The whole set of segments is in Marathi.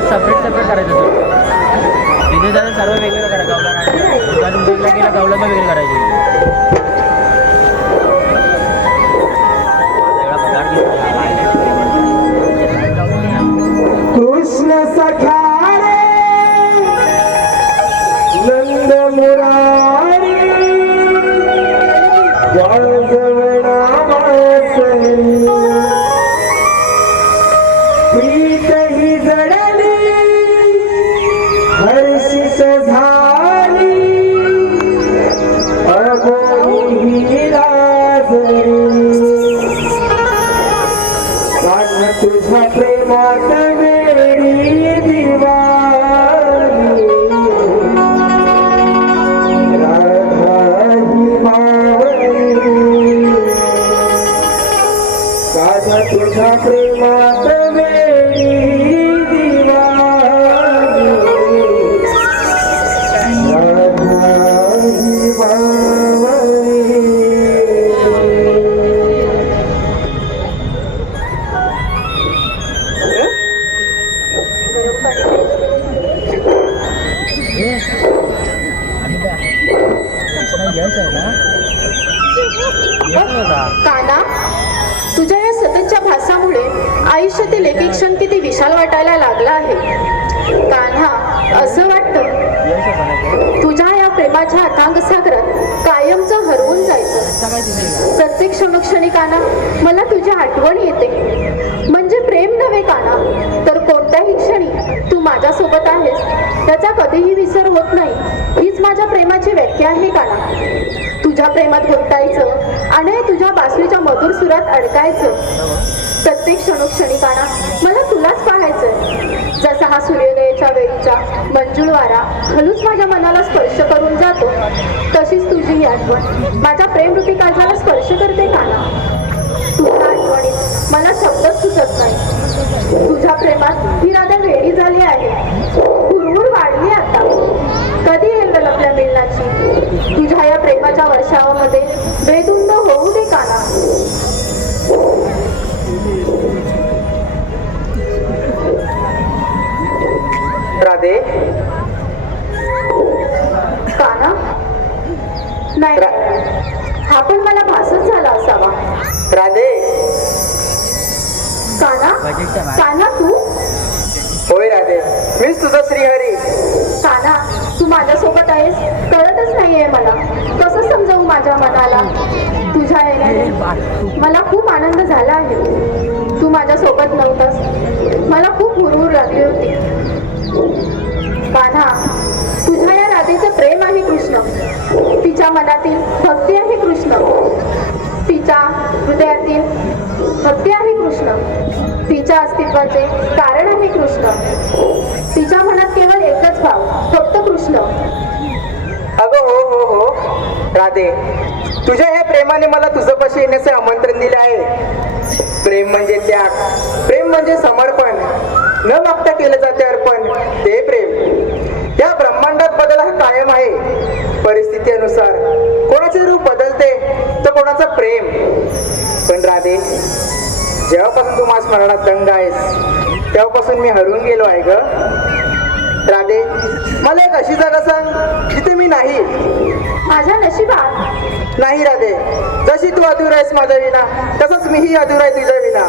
सेपरेट करायचं होतं. तिथे जरा सर्व वेगवेगळं करा. गावला दुकान केलं गावला पण वेगळं करायचं. कृष्ण सखा रे नंद मुरारी वाजवणा वासरी प्रीत ही जडली हर्षित झाली अगोनी ही लाजरी कान तुझ्या प्रेमात वेडी दिवाणी राधा ही मावळी कान तुझ्या प्रेमात वेडी दिवाणी राधा ही मावळी. काना, तुझ्या या सततच्या भासामुळे आयुष्यातील एक एक क्षण किती विशाल वाटायला लागला आहे. कान्हा, असं वाटतं तुझ्या या प्रेमाच्या अथांग सागरात कायमचं हरवून जायचं. प्रत्येक क्षणोक्षणी काना मला तुझी आठवण येते. म्हणजे प्रेम नव्हे काना, तर कोणत्याही क्षणी तू माझ्यासोबत आहेस त्याचा कधीही विसर होत नाही. हीच माझ्या प्रेमाची व्याख्या आहे काना. तुझ्या प्रेमात गुंतायचं आणि तुझ्या बासरीच्या मधुर सुरात अडकायचं. प्रत्येक क्षणोक्षणी काना मला तुलाच पाहायचंय. जसा हा सूर्योदयाच्या वेळीचा मंजूळ वारा हलूच माझ्या मनाला स्पर्श करून जातो, तशीच तुझी ही आठवण माझ्या प्रेमरूपी काळजाला स्पर्श करते काना. तुझ्या आठवणीत मला शब्दच सुचत नाही. तुझ्या प्रेमात ही राधा वेडी झाली आहे. हुरहुर वाढली आता. कधी येईल आपल्या मिलनाची? तुझ्या या प्रेमाच्या वर्षावामध्ये बेधुंद होऊ दे काना. राधे, काना, नाही, हा पण मला भासच झाला असावा. राधे. काना, काना तू? होय राधे, मीच तुझा श्रीहरी. काना, तू माझ्यासोबत आहेस कळतच नाहीये मला. कसं समजावू माझ्या मनाला? तुझ्या येण्याने मला खूप आनंद झाला आहे. तू माझ्यासोबत नव्हतास, मला खूप हुरहुर लागली होती. कान्हा, तुझ्या या राधेचं प्रेम आहे कृष्ण. तिच्या मनातील भक्ती आहे कृष्ण. तिच्या हृदयातील भक्ती आहे कृष्ण. तिच्या अस्तित्वाचे कारण आहे कृष्ण. तिच्या मनात केवळ एकच भाव, फक्त कृष्ण. अगं हो हो हो राधे, तुझ्या या प्रेमाने मला तुझ्यापाशी येण्याचे आमंत्रण दिले आहे. प्रेम म्हणजे त्याग, प्रेम म्हणजे समर्पण. न मागता केलं जाते अर्पण, ते प्रेम. या ब्रह्मांडात बदल हा कायम आहे. परिस्थितीनुसार कोणाचे रूप बदलते तर कोणाचं प्रेम. पण राधे, जेव्हापासून तू माझ्या स्मरणात दंग आहेस तेव्हापासून मी हरवून गेलो आहे ग. राधे, मला एक अशी जागा सांग जिथे मी नाही. माझ्या नशिबात नाही राधे, जशी तू अधूर आहेस माझ्या विना, तसंच मीही अधूर आहे तुझ्या विना.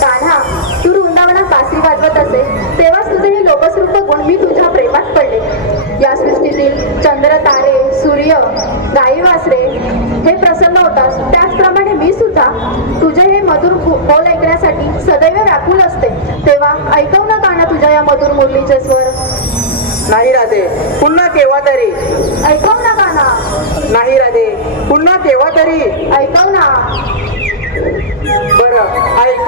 कान्हा, तू वृंदावनात बासरी वाजवत असे तेव्हाच तुझे हे लोकसृप गुण मी तुझ्या प्रेमात पडले. या सृष्टीतील चंद्र, तारे, सूर्य, गाई, वासरे हे प्रसन्न होतास, त्याचप्रमाणे मी सुद्धा तुझे हे मधुर बोल ऐकण्यासाठी सदैव व्याकुल असते. तेव्हा ऐकव ना कान्हा तुझ्या या मधुर मुरलीचे स्वर. नाही राधे, पुन्हा केव्हा तरी. ऐकव ना कान्हा. नाही राधे, पुन्हा केव्हा तरी. ऐकव ना. बरं ऐक.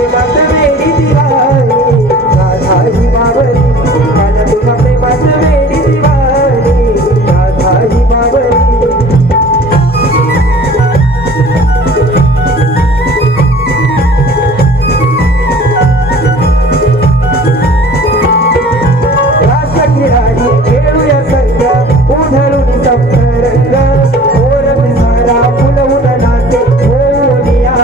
प्रेमात वेडी दिवाळी राधा ही बावरी काना तुझ्या प्रेमात वेडी दिवाळी राधा ही बावरी खेळूया सगळ्या उधळून सप्तरंग ओर पिसारा फुलवून नाचे होऊन या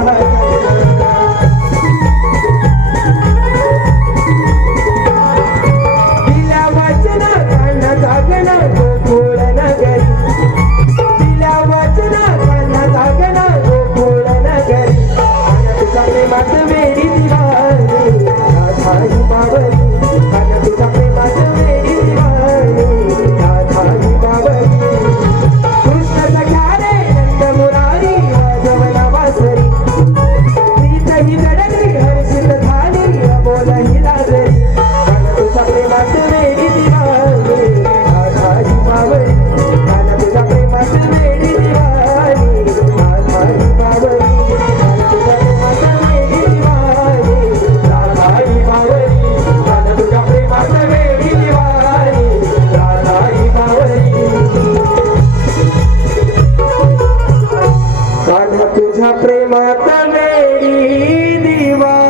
दिल्या वाचना कान्हा जागना गोकुळ नगरी दिल्या वाचना कान्हा जागना गोकुळ नगरी कान्हा तुझा प्रेमात वेडी दिवाळी राधा ही बावरी कान्हा तुझा प्रेमात वेडी कृष्ण सख्या रे नंद मुरारी वाजवला वासरी प्रीत ही जडली हर्षित झाली अबोल ही लाजरी काना तुझ्या प्रेमात वेडी दिवाळी राधा ही बावरी काना तुझ्या प्रेमात वेडी दिवाळी राधा ही बावरी काना तुझ्या प्रेमात वेडी दिवाळी राधा ही बावरी काना तुझ्या प्रेमात वेडी दिवाळी राधा ही बावरी कान्हा तुझ्या प्रेमात वेडी दिवाळी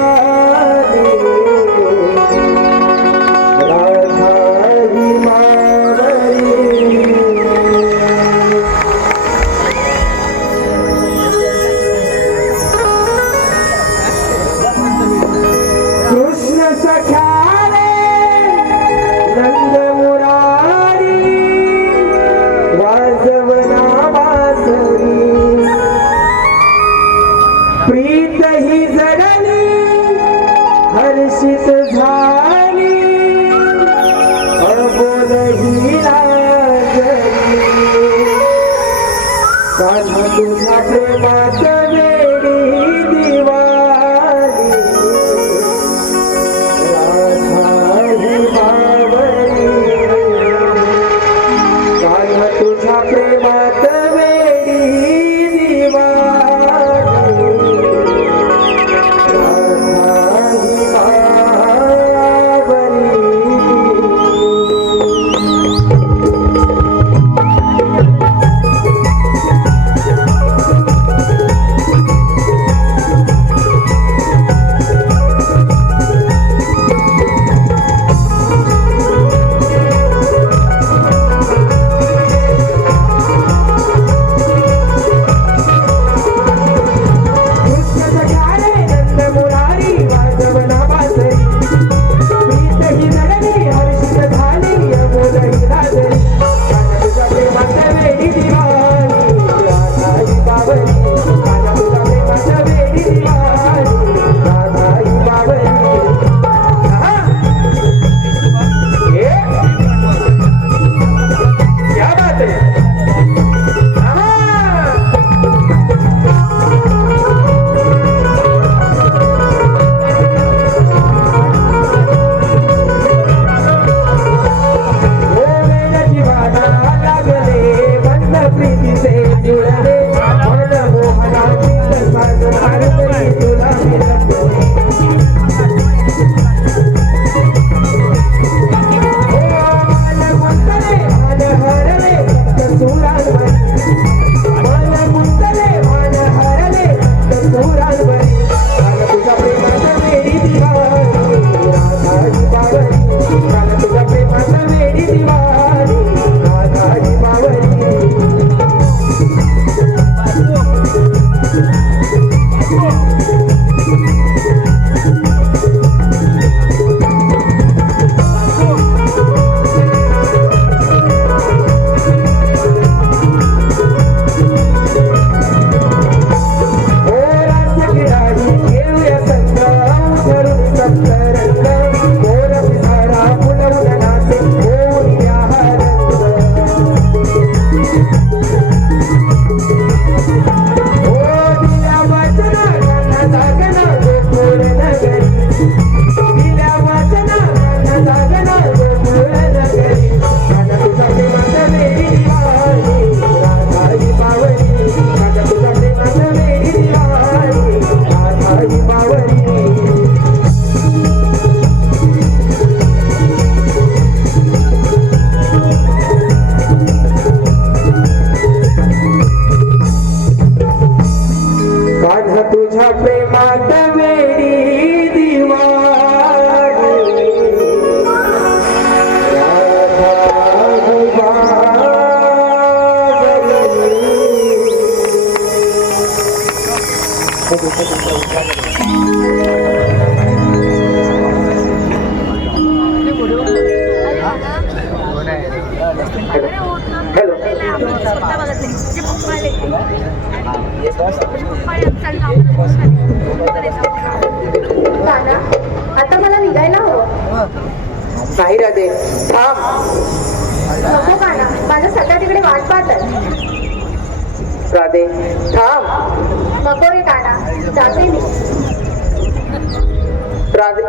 राधा ही बावरी कृष्ण सख्या रे नंद मुरारी वाजवना वासरी प्रीत ही जडली हर्षित झाली अबोल ही लाजली कान्हा तुझ्या प्रेमात वेडी दिवाळी राधा ही बावरी कान्हा तुझ्या प्रेमात वेडी दिवाळी राधा ही बावरी मावली वेडी दिवाणी काना आता मला निघायला हवं. नाही राधे थांब. नको काना, माझ्या सध्या तिकडे वाट पाहतात. राधे थांब. नको रे काना, जाते मी. राधे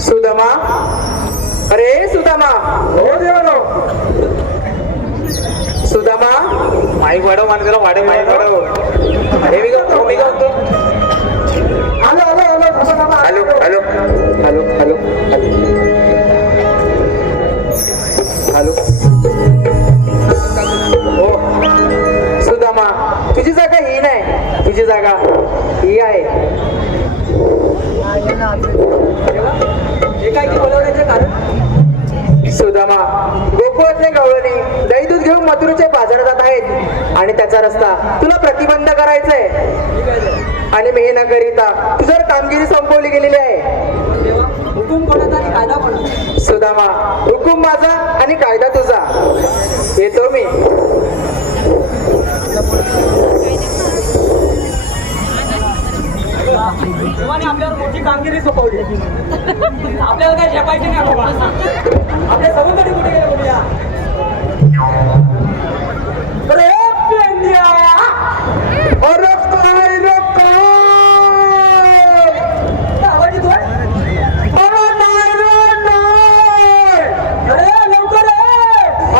सुदामा, अरे सुदामा. हो देवानो. सुदामा माईक वाढव, माणसाला वाढव, माईक वाढव. अरे मी गावतो. Hello hello hello hello hello hello hello. हो सुदामा, तुझी जागा ही नाही, तुझी जागा ही आहे. सुदामा, गोकुळातले गवळणी दही दूध घेऊन मथुरेच्या बाजारात जात आहेत आणि त्याचा रस्ता तुला प्रतिबंध करायचा आहे. आणि मी हे न करिता तुझ्यावर कामगिरी संपवली गेलेली आहे. हुकुम कोणाचा आणि कायदा कोणाचा? सुदामा, हुकुम माझा आणि कायदा तुझा. येतो मी. देवाने आपल्यावर मोठी कामगिरी सोपवली. आपल्याला काय झेपायचे नाही बाबा. आपल्या सगळीकडे कुठे गेले बघूया. अरे पेंड्या! अरे काय रे काय? आवाज येतोय? अरे नाही रे नाही. अरे लवकर ये!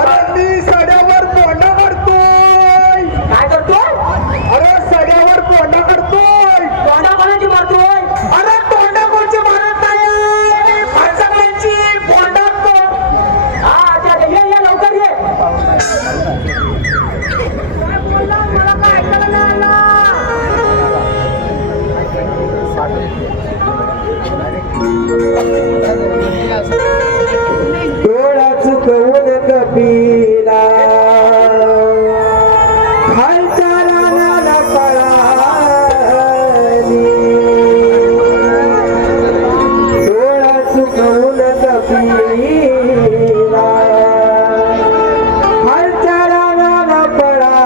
अरे मी सड्यावर तोंड करतोय. काय करतोय? अरे सड्यावर तोंड करतोय. तोंडा कोणाची मारतोय? अरे तोंड कोणची मारत नाही, फणसावळ्यांची तोंडात तोंड. हा अच्छा अच्छा. ये लवकर ये. मला काय ऐकायला नाही आलं. डोळा चुकवून कपिला खालच्या रानाला कळाली. डोळा चुकवून कपिला खालच्या रानाला कळाली.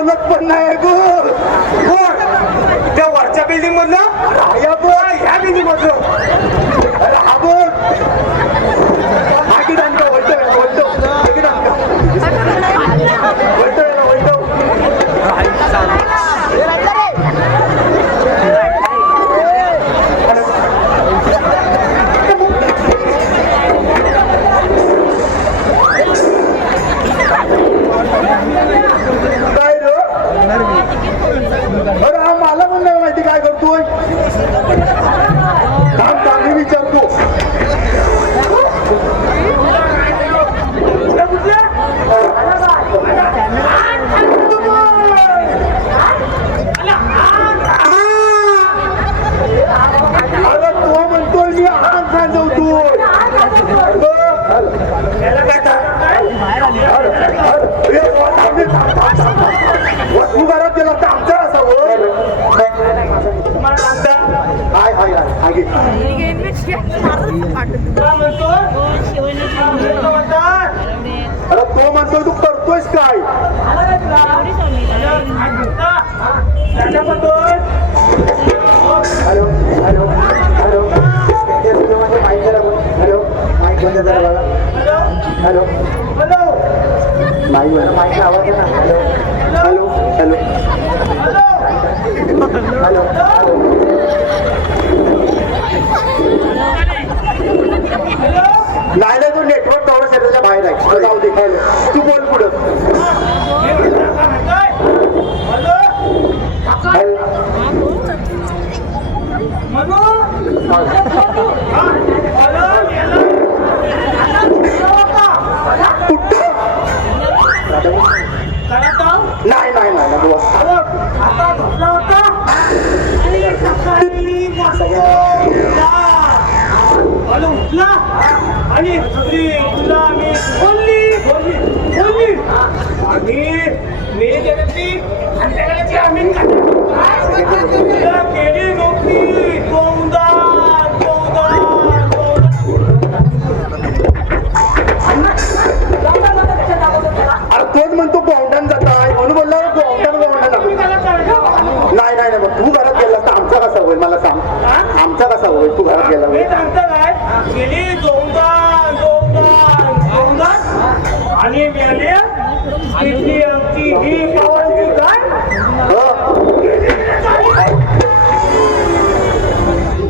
बोलत पण नाही गो. कोण त्या वरच्या बिल्डिंग मधलं या बोल ह्या बिल्डिंग मधलं. अरे हा बोल आगी डांका वळतो वळतो आगी डांका वळतो वळतो. काय रे अरे हा मला पण नाही माहिती काय करतोय. थांब थांब मी विचारतो. अरे तो म्हणतोय मी आराम सांगतोय. तू घरात गेला तर आमचं असावं. हाय हाय हाय आगे अरे तो म्हणतोय तू करतोयस काय. हॅलो हॅलो हॅलो माईक जरा हॅलो माईक बंद जरा बघा. हॅलो हॅलो नाही बरं माईक आवाज आहे ना. हॅलो हॅलो हॅलो हॅलो नाही नाही तू नेटवर्क तेवढं शरीराच्या बाहेर आहे. जाऊ दे हॅलो तू बोल पुढं. नाही नाही नाही उठला आणि सगळी तुला मी बोलली बोलली बोलली आणि मी जगातली अंतराची आम्ही केली नोकरी गोंदान गोंदान अरे तोच म्हणतो गोंडण जाताय म्हणून बोलला गोंडण गोंडण. नाही नाही नाही तू घरात गेला तर आमचा कसा होईल मला सांग. आमचा कसा होईल तू घरात गेला मी सांगता काय गेली गोंदान गोंदान गोंदान आणि मेले किती आमची ही पावाची काय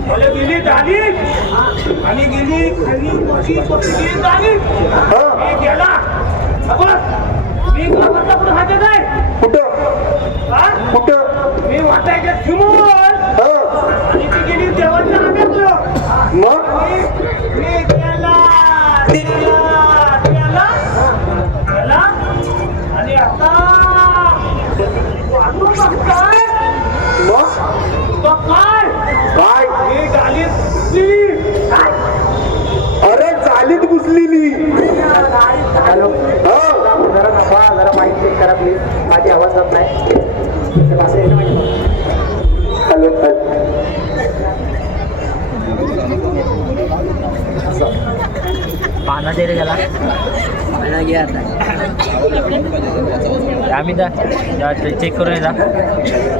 मला गेली झाली आणि गेली खाली गेली झाली मी गेला मी गावातला पुढे हात आहे कुठं कुठं मी वाटायच्या समोर आणि ती गेली देवाच्या हातात मग मी गेला गेला गेला गेला आणि आता वाटून बघताय मग काय काय मी गाली अरे चालीत घुसलेली. हॅलो जरा नफा जरा माईक चेक करा प्लीज. माझी आवाज जात नाही. हॅलो पाना दे रे त्याला. आम्ही जा चेक करून ये जा.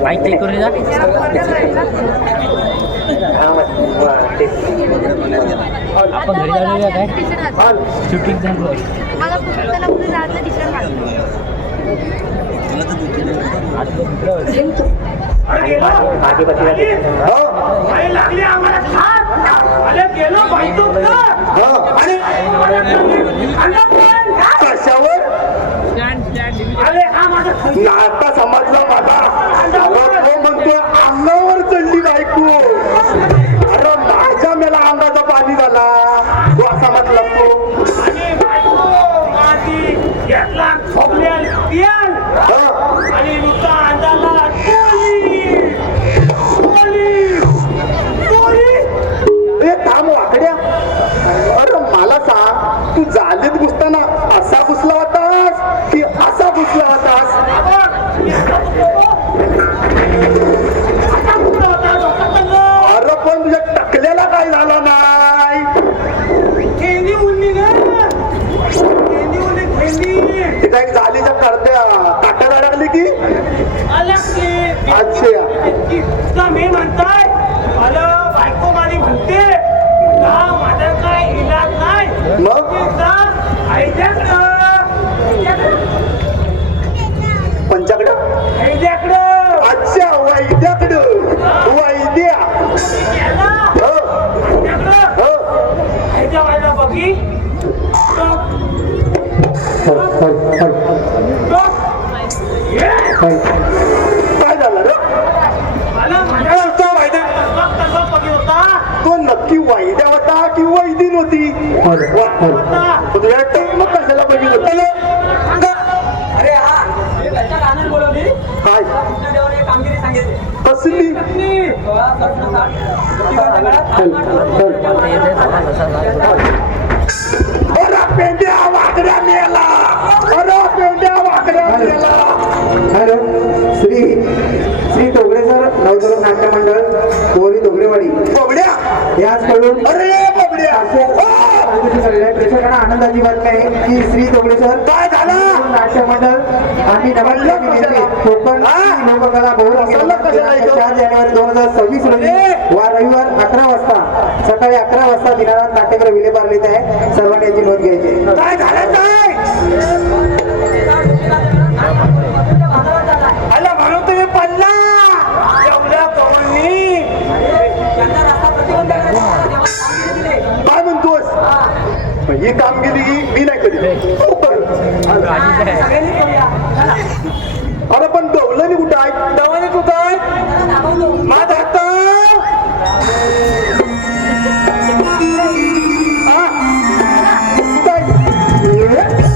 बाईक चेक करून ये जा. आपण घरी जाऊया काय शूटिंग झालं. मला पुस्तकाला पुढे राहतं तिकडे लागली आम्हाला अरे गेलो बायको कशावर अरे हा माझा नाता समजला माझा. तो म्हणतो अंगावर चढली बायको. अरे माझ्या मेला अंगाचा पाणी झाला. तो असा म्हटला तो आणि बायको माझी घेतला खोबल्याल पियाल आणि नुसता अंगाला ए थांब वाकड्या. अरे मला सांग तू जालीत घुसताना असा घुसला होतास की असा घुसला होतास. अच्छा मी म्हणताय मला बायको माझी म्हणते का माझा काय इलाज नाही मग पंचाकडं अच्छा वैद्याकडं वैद्या हो हो बघी काय झालं रे मला माझ्या वायदा बघी होता तो नक्की वैद्या होता की वैदीन होती तुझ्या मग कशाला बघितलं अरे हा त्याच्या कानात बोलवली काय तुमच्या देवाने कामगिरी सांगितली कसली अरे पेंड्या वाकड्या मेला अरे पेंड्या वाकड्या मेला हॅलो श्री श्री तोगडे सर नवतरुण नाट्य मंडळ कोरी तोगडेवाडी बबड्या याचकडून अरे बबड्या प्रेक्षकांना आनंदाची बातमी आहे की श्री तोगडे सर काय झालं नाट्य मंडळ आम्ही कोकण लोककला बहुरंगी 4 जानेवारी 2026 रोजी वार रविवार 11 वाजता सकाळी 11 वाजता दिनानाथ नाट्यगृह विलेपार्ले येथे आहे. सर्वांनी याची नोंद घ्यायची. काय झालं काय अला म्हणून तुम्ही पडला एवढ्या कवळनी काय म्हणतोस ही कामगिरी मी नाही कधी अरे पण दवलनी कुठं आहे दवाने कुठं आहे माझा हात कुठं आहे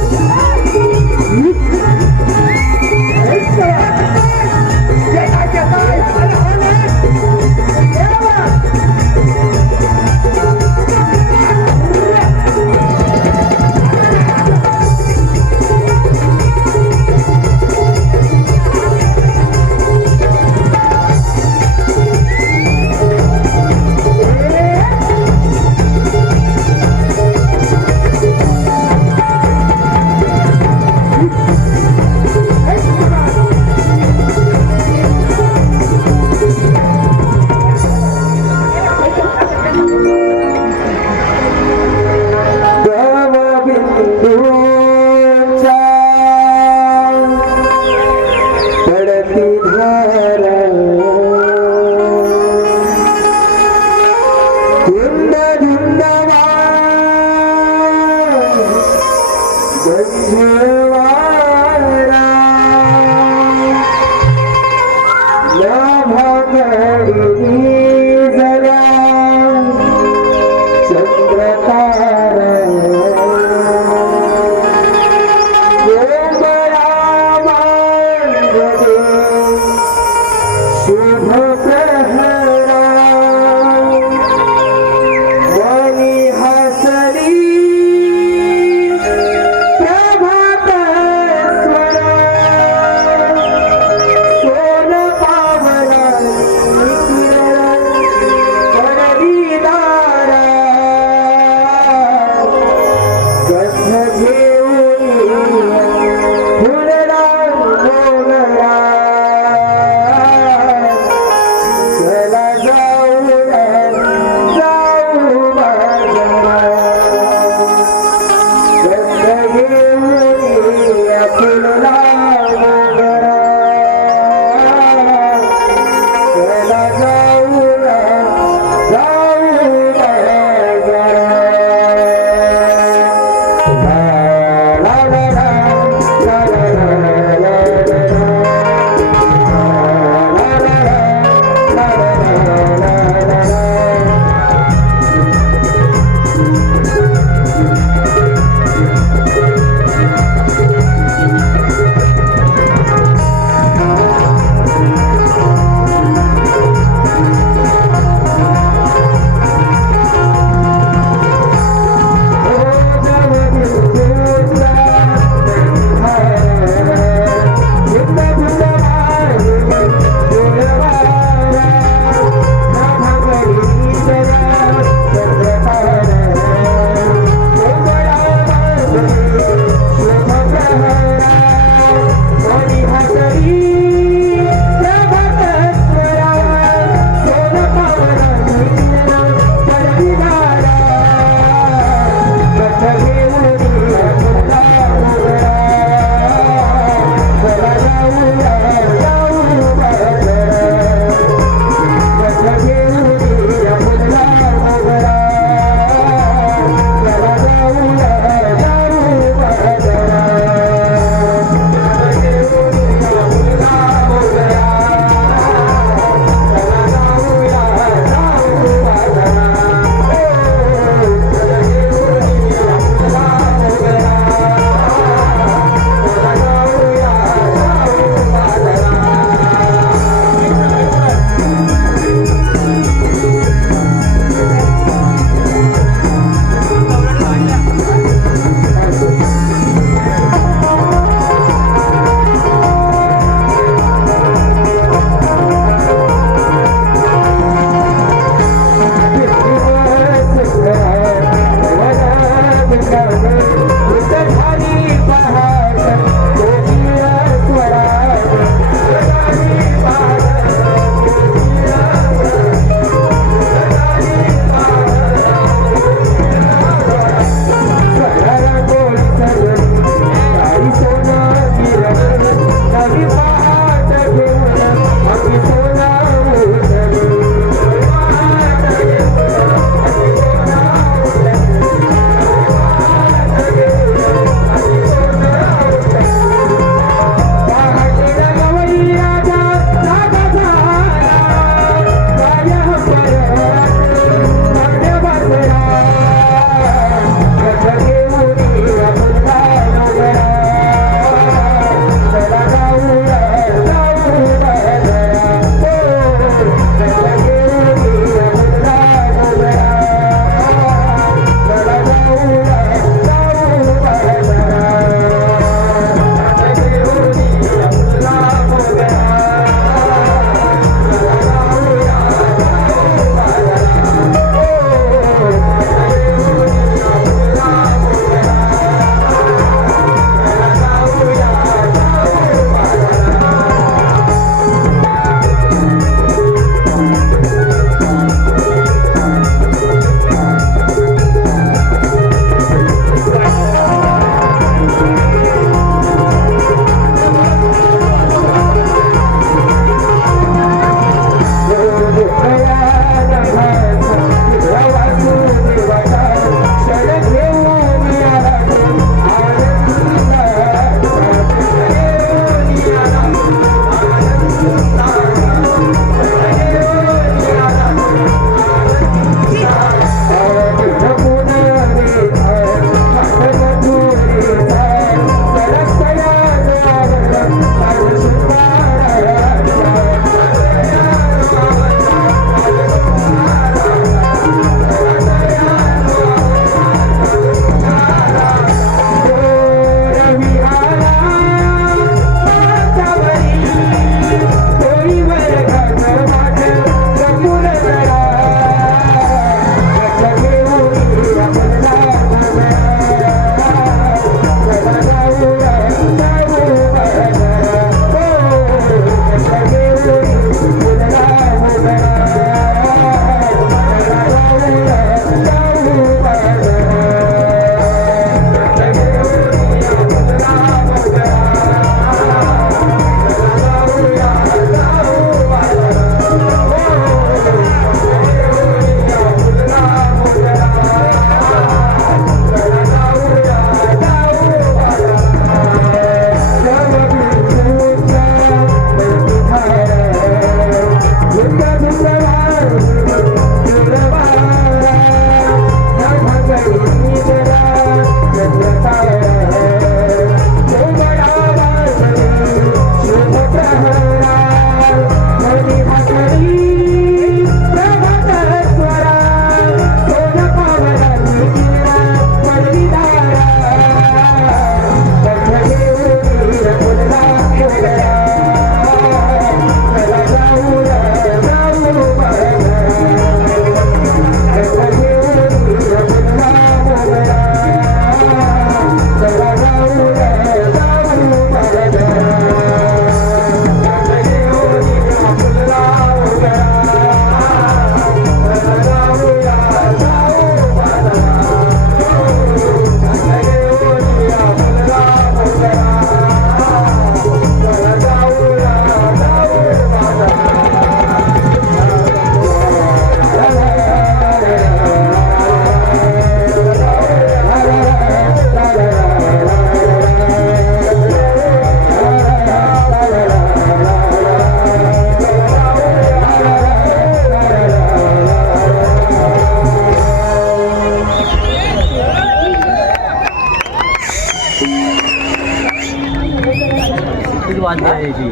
वाद द्यायची.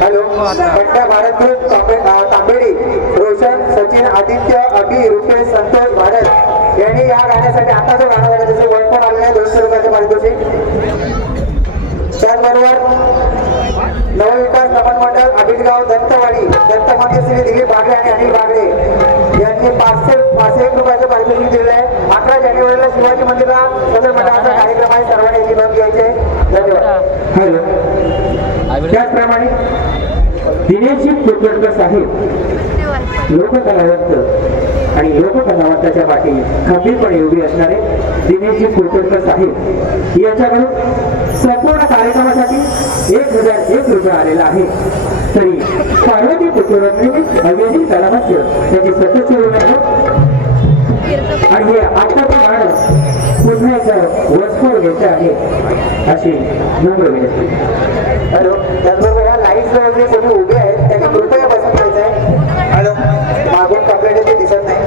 हॅलो घंटा भारत ग्रुप तांबेडी रोशन सचिन आदित्य अभि रुपेश संतोष भारत यांनी या गाण्यासाठी आता जो गाणं झाला त्याचं वन पण आलेलं आहे 200 रुपयाचं पारितोषिक. त्याचबरोबर नवविकास नमन मंडळ अभिजगाव दत्तवाडी दत्त मंदिर श्री दिलीप बागडे आणि अनिल बागडे यांनी 501 रुपयाचं पारितोषिक दिलेलं आहे. 11 जानेवारीला शिवाजी मंदिरला सदर मंडळाचा कार्यक्रम आहे. सर्वांनी याची नोंद घ्यायची आहे. धन्यवाद. हॅलो त्याचप्रमाणे दिनेशजी कोटवडकर साहेब लोककलावंत आणि लोककलावंताच्या पाठी खंबीरपणे उभी असणारे दिनेशजी कोटवडकर साहेब यांच्याकडून संपूर्ण कार्यक्रमासाठी 1001 रुपये आलेला आहे. तरी पार्वती कोटवडकर अमेझिंग कलावंत त्यांची सतत आणि हे आत्ताचं गाणं पुन्हा एकदा वसफोड घ्यायचं आहे अशी नम्र विनंती. हॅलो त्याचबरोबर ह्या लाईट्स वगैरे कोणी उभे आहेत त्यांनी कृपया बसून घ्यायचं आहे. हॅलो मागून कपडे ते दिसत नाही.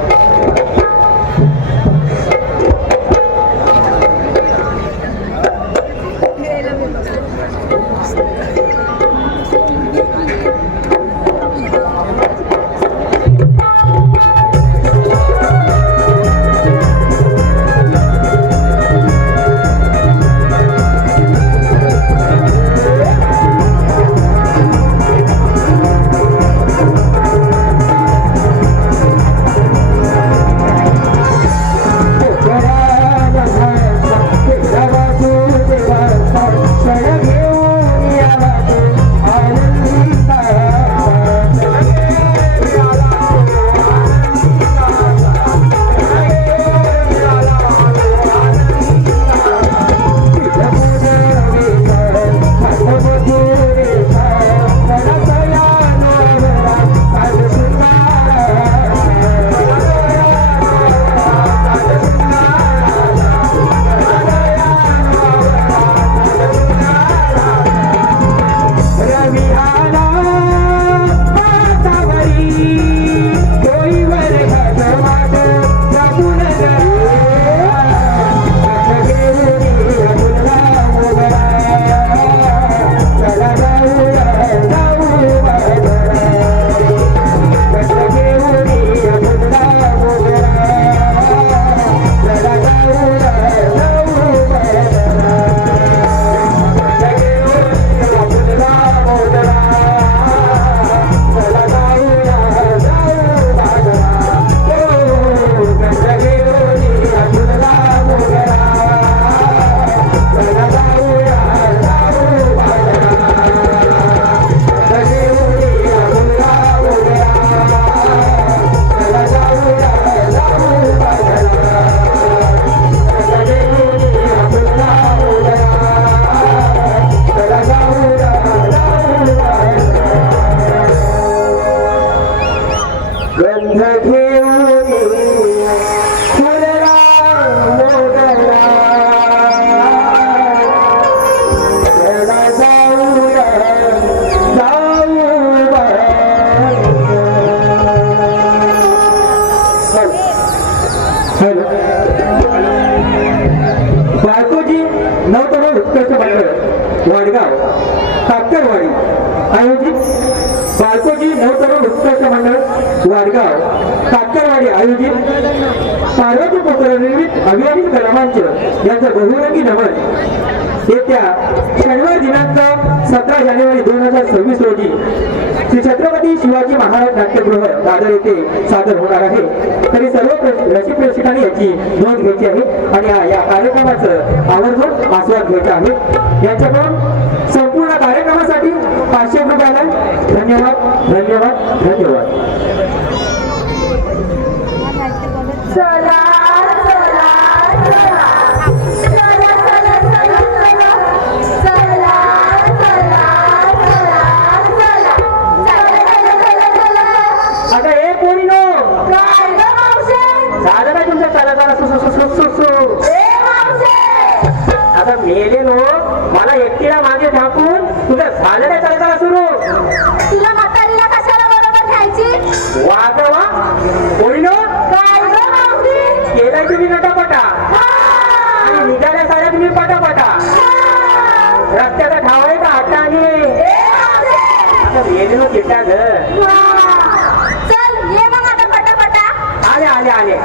वाडगाव कापकरवाडी आयोजित बाळकोजी नवतरुण उत्कर्ष मंडळ वाडगाव कापकरवाडी आयोजित पार्वती पुत्र निर्मित अभियानिक कलामंच यांचं बहुरंगी नमन येत्या शनिवार दिनांक 17 जानेवारी 2026 रोजी श्री छत्रपती शिवाजी महाराज नाट्यगृह दादर येथे सादर होणार आहे. तरी सर्व रसिक प्रेक्षकांनी याची नोंद घ्यायची आहे आणि या कार्यक्रमाचं आवर्जून आस्वाद घ्यायचा आहे. यांच्याकडून संपूर्ण कार्यक्रमासाठी 500 रुपयाला धन्यवाद धन्यवाद धन्यवाद. आता हे कोणी नो झालं काय तुमच्या आता मेले नो मला एकटीला मागे टाकून तुझं झालं काय चालता सुरू तुला म्हातारीला कशाला बरोबर घ्यायची? वाजवा होईल केला तुम्ही नटापटा आणि निघाल्या साड्या तुम्ही पटापटा रस्त्याचा ठाव आहे का हाताने आता मेलेलो किट्टा ग चल ये मग आता पटापटा. आले आले आले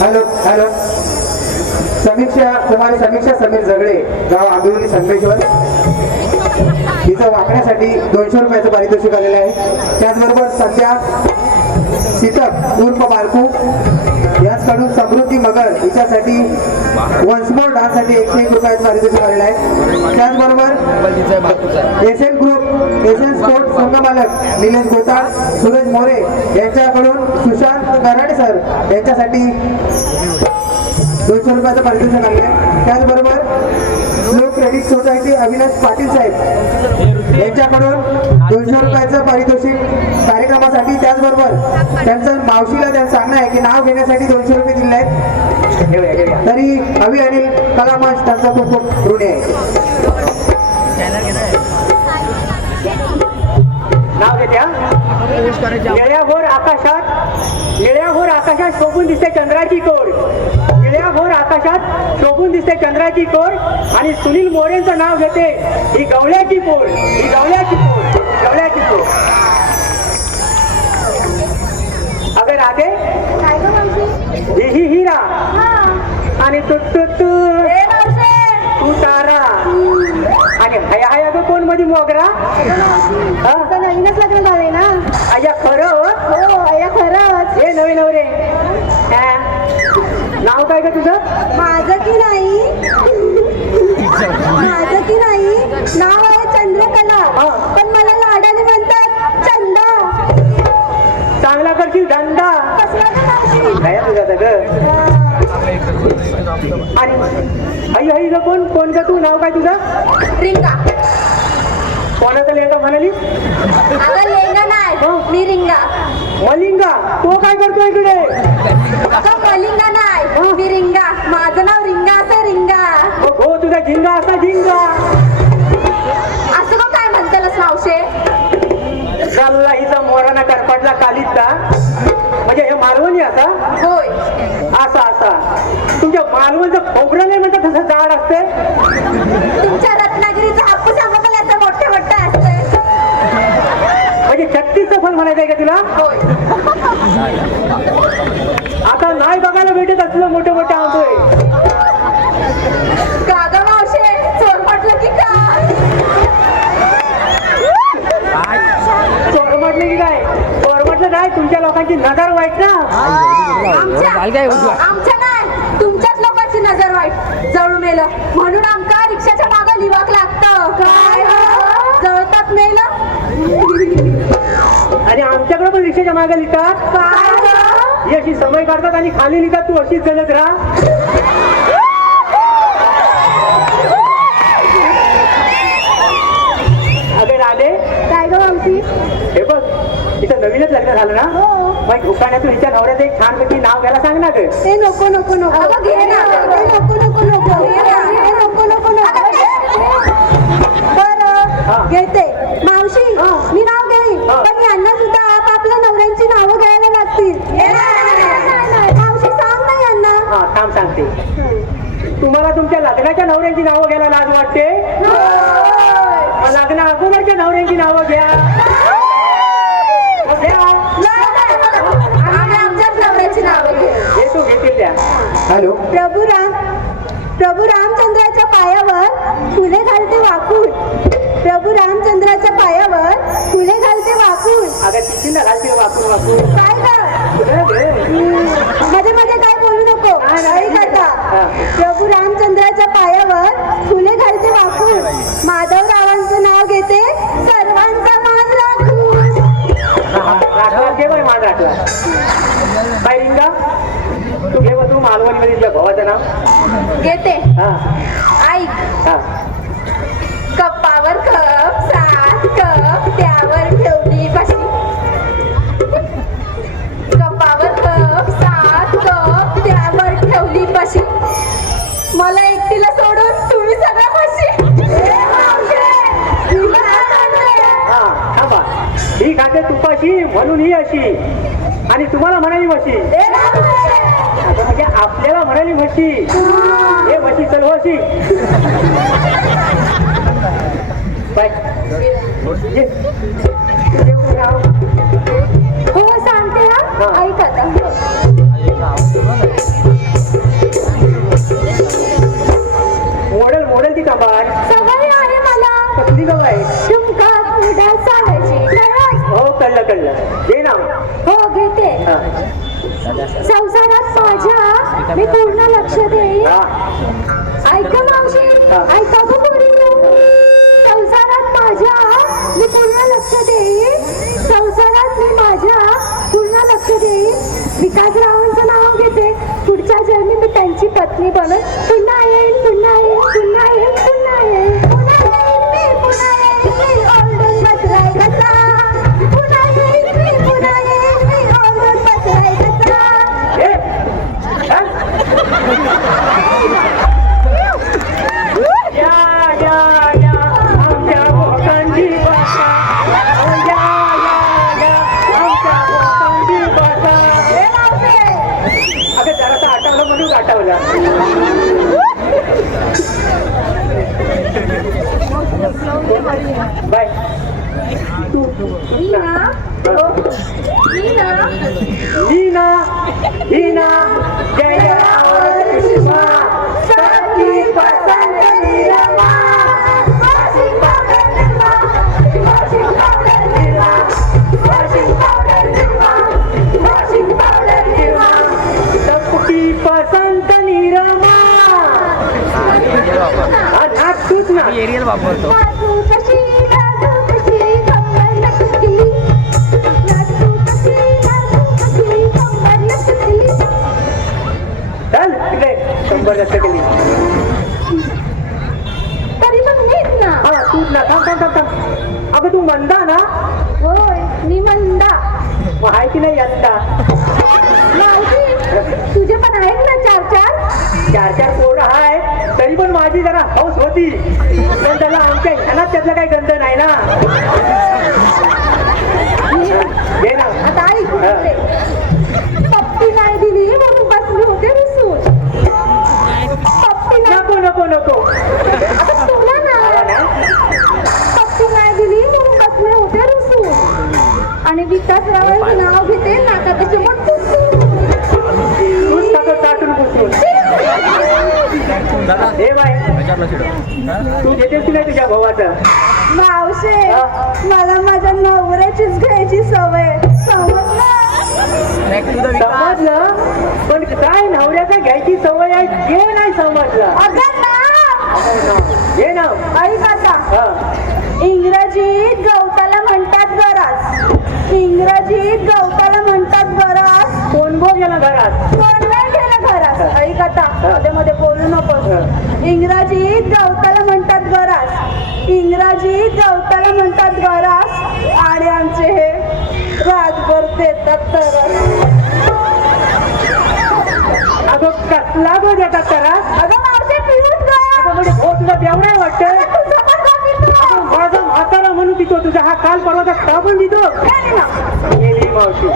हॅलो हॅलो समीक्षा कुमारी समीक्षा समीर झगडे गाव आंबिवली संगमेश्वर हिचं वाकण्यासाठी 200 रुपयाचं पारितोषिक आलेलं आहे. त्याचबरोबर संध्या सीतक उर्फ बारकू याचकडून समृद्धी मगर हिच्यासाठी वन्स मोर डान्ससाठी 101 रुपयाचं पारितोषिक आलेलं आहे. त्याचबरोबर एसएन ग्रुप एसएन स्पोर्ट्स संघमालक निलेश गोताळ सूरज मोरे यांच्याकडून सुशांत कराडे सर यांच्यासाठी 200 रुपयाचं पारितोषिक आले. त्याचबरोबर slow credit society Avinash Patil साहेब यांच्याकडून 200 रुपयाचं पारितोषिक कार्यक्रमासाठी. त्याचबरोबर त्यांचं मावशीला त्यांचं सांगणं आहे की नाव घेण्यासाठी 200 रुपये दिले आहेत. तरी अभि अनिल कला मंच त्यांचा खूप खूप ऋणी आहे. नाव घेत्या निळ्याभोर आकाशात शोभून दिसते चंद्राची कोर. निळ्याभोर आकाशात शोभून दिसते चंद्राची कोर. आणि सुनील मोरेंचं नाव घेते ही गवळ्याची पोर. ही गवळ्याची पोर. गवळ्याची पोर. अगं राधे काय गं मावशी? ही हिरा आणि तू तू तू ए मावशी! तू तारा आणि हया हया गं कोण मध्ये मोगरा. हा? आता नवीनच लग्न झालंय ना? अय्या खरं हो अय्या खरंच. हे नवीन नवरे. हा? नाव काय ग तुझं. माझं की नाही नाव आहे चंद्रकला. हा. पण मला लाडाने म्हणतात चंदा. चांगला करशील धंदा. कसला गं मावशी? काय तुझा ग. आणि आई आई ग कोण ग तू. नाव काय तुझं. रिंगा. कोणाचं लेखा म्हणाली. अगं लेंगा नाही हो. मी रिंगा. मलिंगा तो काय करतो इकडे. अगं मलिंगा नाही मी रिंगा. माझं नाव रिंगा असं रिंगा. हो तुझा झिंगा असा झिंगा. असं का काय म्हणतेलस मावशे. चालला हिचा मोराना करपाटला कालीत का. म्हणजे हे मालवणी असा. होय असा तुमच्या मालवणचं खोबरं नाही म्हणतात तसं जाड असते. तुमच्या रत्नागिरीचा हापूस आंबाल्याचं मोठे मोठे असते. म्हणजे 36चं फल म्हणायचं आहे का तुला. होय आता नाही बघायला भेटत असलं मोठे मोठे आंबोय. कागा मावशे चोर म्हटलं की काय. चोर म्हटलं की काय. चोर म्हटलं नाही तुमच्या लोकांची नजर वाईट ना. आमच्या नाही तुमच्याच लोकांची नजर वाईट. जळून मेलं म्हणून आमका रिक्षाच्या मागं लिवाक लागतं. काय जळतात मेलं. आणि आमच्याकडे पण रिक्षाच्या मागे लिहितात. काय ही अशी समय काढतात आणि खाली लिहितात तू अशीच जलत राहा. अगं राधे काय गं मावशी. हे बघ तिथं नवीनच लग्न झालं ना. मग घुकाण्यातून हिच्या नवऱ्याचं एक छानपैकी नाव घ्यायला सांग ना ग. ए नको नको नको. अगं घे ना. ए नको नको नको. घे ना. ए नको नको नको. बरं घेते मावशी. मी नाव घेईन पण यांना सुद्धा आपापल्या नवऱ्यांची नावं घ्यायला लागतील. मावशी सांग ना यांना. हा थांब सांगते. तुम्हाला तुमच्या लग्नाच्या नवऱ्यांची नावं घ्यायला लाज वाटते. मग लग्न अगोदरच्या नवऱ्यांची नावं घ्या. आम्ही आमच्याच नवऱ्याची नावं घेऊ. हे तू घेतील त्या. हॅलो प्रभू रामचंद्राच्या पायावर फुले घालते वाकून. प्रभू रामचंद्राच्या पायावर फुले घालते वाकून. अगं तिथीला घालतील वाकून. काय मध्ये मध्ये काय बोलू नको. नाही. करता प्रभू रामचंद्राच्या पायावर फुले घालते वाकून. माधवरावांचं नाव घेते सर्वांचा मान राखून. राठवा घे बाई मान राठवा. बाई रिंगा तू घे तू मालवणी मध्ये तुझ्या भावाचं नाव घेते. हा ऐक. हा कपावर कप 7 कप त्यावर ठेवली पाशी. कपावर कप 7 कप त्यावर ठेवली पाशी. मला एकटीला सोडून तुम्ही सगळ्या पाशी. हा थांबा. ही खाते तुपाशी म्हणून ही अशी आणि तुम्हाला म्हणावी वशी. आता म्हणजे आपल्या म्हणाली म्हशी हे म्हशी चल म्हशी बाय ये. तुझे नाव हो सांगते हा ऐक आता मॉडेल मॉडेल ती कमाल सवय आहे मला कसली गव आहे तुमका पुढे चालायची खरंच हो कळलं दे नाव हो घेते हा. संसारात माझ्या मी पूर्ण लक्ष देईन हा. ऐका मावशी ऐका गं पोरींनो. संसारात माझ्या मी पूर्ण लक्ष देईन संसारात मी माझ्या पूर्ण लक्ष देईन विकासरावांचं नाव घेते पुढच्या जन्मी मी त्यांची पत्नी बनून पुन्हा येईल पुन्हा येईल पुन्हा येईल पुन्हा येईल पुन्हा येईल मी ओरडून बसलाय कसा पुन्हा येईल मी ओरडून बसलाय कसा ए, हा? या आमच्या भोकांची भाषा या आमच्या भोकांची भाषा अगं जरासा आठवलं म्हणून आठवलं बाय हीना जय कृष्णा सखी पसंद Nirma Washing powder Nirma, washing powder Nirma, washing powder Nirma, washing powder Nirma. सखी पसंत निरमा हा नाच तूच ना एरियल वापरतो नाचू कशी कंबर लचकली. नाचू कशी कंबर लचकली. चल तिकडे 100 लक्ष केली तरी पण नीट ना. हा तूच ना थांब अगं तू मंदा ना होय मी मंदा. मग आहे की नाही यंदा मावशी तुझे पण आहेत ना 4 4 पोरं हाय तरी पण माझी जरा हौस होती पण त्याला आमच्या ह्यानात त्यातला काही गंध नाही ना घे ना आता ऐक हा. पप्पी नाही दिली म्हणून बसले होते रुसून. पप्पी नाही नको आता तुला ना पप्पी नाही दिली म्हणून बसले होते रुसून आणि विकासरावांचं नाव घेते नाका त्याचे मग तूच टाकत चाटून पुसून हे बाय तू देतेस की नाही तुझ्या भावाचं मावशे मला माझ्या नवऱ्याचीच घ्यायची सवय समजलं. समजलं पण काय नवऱ्याचा घ्यायची सवय आहे हे नाही समजलं अगं ना हे ना ऐक आता हा इंग्रजीत गवताला म्हणतात गरास. इंग्रजीत गवताला म्हणतात गरास. कोण बो गेला घरात कोण नाही गेलं घरास. ऐक आता मध्ये मध्ये बोलू नकोस. इंग्रजीत गवताला म्हणतात गरास. इंग्रजीत गवताला म्हणतात गरास आणि आमचे हे रातभर देतात तरस. अगं कसला गो देतात त्याला अगं मावशी पिऊन ग. अगं म्हणजे हो तुला बेवडा वाटतं तुझं पण का पितो? माझा म्हातारा म्हणून पितो तुझा हा काल परवाचा का पण पितो काय ना? गेली मावशी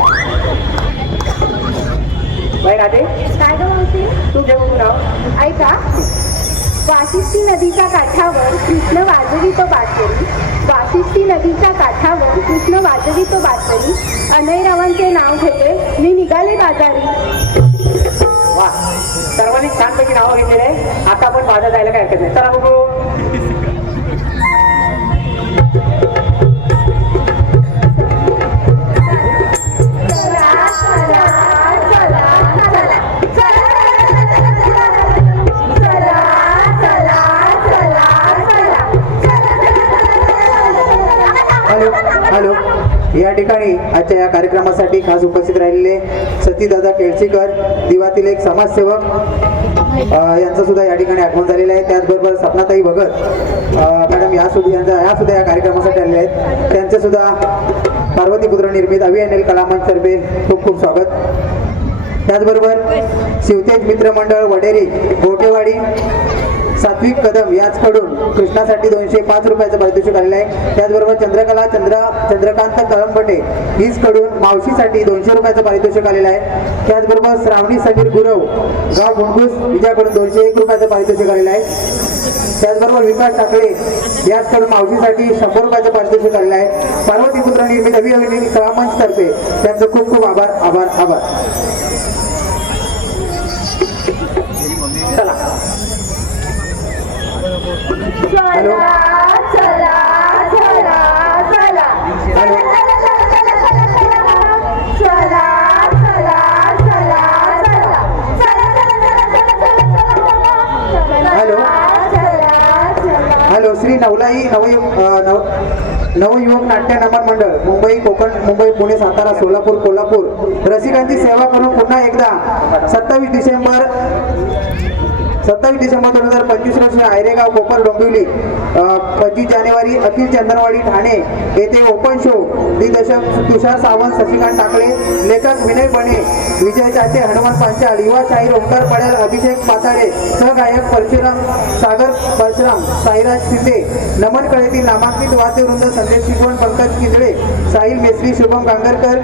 बाई राधे काय ग मावशी तू जेवण नाव ऐका वाशिष्ठी नदीच्या काठावर कृष्ण वाजवितो बासरी. वाशिष्ठी नदीच्या काठावर कृष्ण वाजवितो बासरी. अनयरावांचे नाव घेते मी निघाले बाजारी. वा सर्वांनी छानपैकी नावं घेतलेले आहे आता आपण बाजार जायला काय हरकत नाही चला बघू हॅलो या ठिकाणी आजच्या या कार्यक्रमासाठी खास उपस्थित राहिलेले सतीदादा केळशीकर दिवातील एक समाजसेवक यांचं सुद्धा या ठिकाणी आगमन झालेलं आहे. त्याचबरोबर सपनाताई भगत मॅडम या सुद्धा या कार्यक्रमासाठी आलेले आहेत. त्यांचे सुद्धा पार्वतीपुत्र निर्मित अभियानेल कलामंचतर्फे खूप खूप स्वागत. त्याचबरोबर शिवतेज मित्रमंडळ वडेरी गोटेवाडी सात्विक कदम याचकडून कृष्णासाठी 205 रुपयाचं पारितोषिक आलेलं आहे. त्याचबरोबर चंद्रकांत कळंबटे हीच कडून मावशीसाठी 200 रुपयाचं पारितोषिक आलेलं आहे. त्याचबरोबर श्रावणी समीर गुरव गाव भुंगूस हिच्याकडून 201 रुपयाचं पारितोषिक आलेलं आहे. त्याचबरोबर विकास टाकळे याचकडून मावशीसाठी 100 रुपयाचं पारितोषिक आलेलं आहे. पार्वतीपुत्र निर्मित अभिनवी कलामंच तर्फे त्यांचं खूप खूप आभार आभार आभार. चला हॅलो हॅलो हॅलो श्री नवलाई नवयुवक नाट्य नमन मंडळ मुंबई कोकण मुंबई पुणे सातारा सोलापूर कोल्हापूर रसिकांची सेवा करून पुन्हा एकदा 27 डिसेंबर 2025 रोजी आयरेगाव कोपर डोंबिवली 25 जानेवारी अखिल चंदनवाडी ठाणे येथे ओपन शो दिग्दर्शक तुषार सावंत शशिकांत टाकळे लेखक विनय बने विजय चाटे हनुमान पांचाळ युवा शाहीर ओंकार पडेल अभिषेक पाताडे सहगायक परशुराम सागर परशुराम साईराज शिंदे नमन कळेतील नामांकित वाद्यवृंद संदेश शिकवण पंकज किंजळे साहिल मेसरी शुभम गांगरकर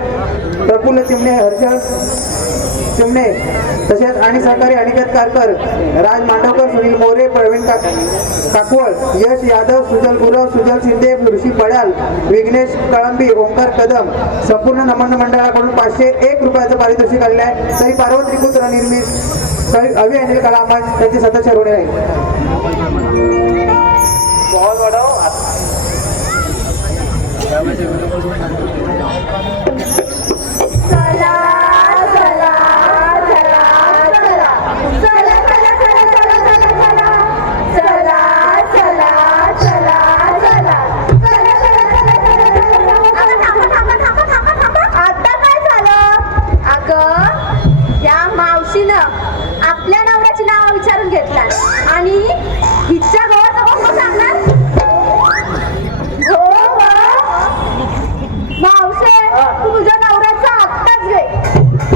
प्रफुल्ल चिमणे हर्षल चिमणे तसेच आणि सहकारी अनिकेत कारकर राज मांडवकर सुनील मोरे प्रवीण काकवळ यश यादव सुजल गुरव सुजल शिंदे ऋषी पड्याल विघ्नेश कळंबी ओंकार कदम संपूर्ण नमन मंडळाकडून 501 रुपयाचं पारितोषिक आलेलं आहे. तरी पार्वतीपुत्र निर्मित अभिनय कलामंच त्यांचे सदस्य ऋणी राहील. आपल्या नवऱ्याची नाव विचारून घेतला आणि हिच्या गव्हाचा बघून सांगणार हो मावशे तू तुझ्या नवऱ्याचा आत्ताच घे.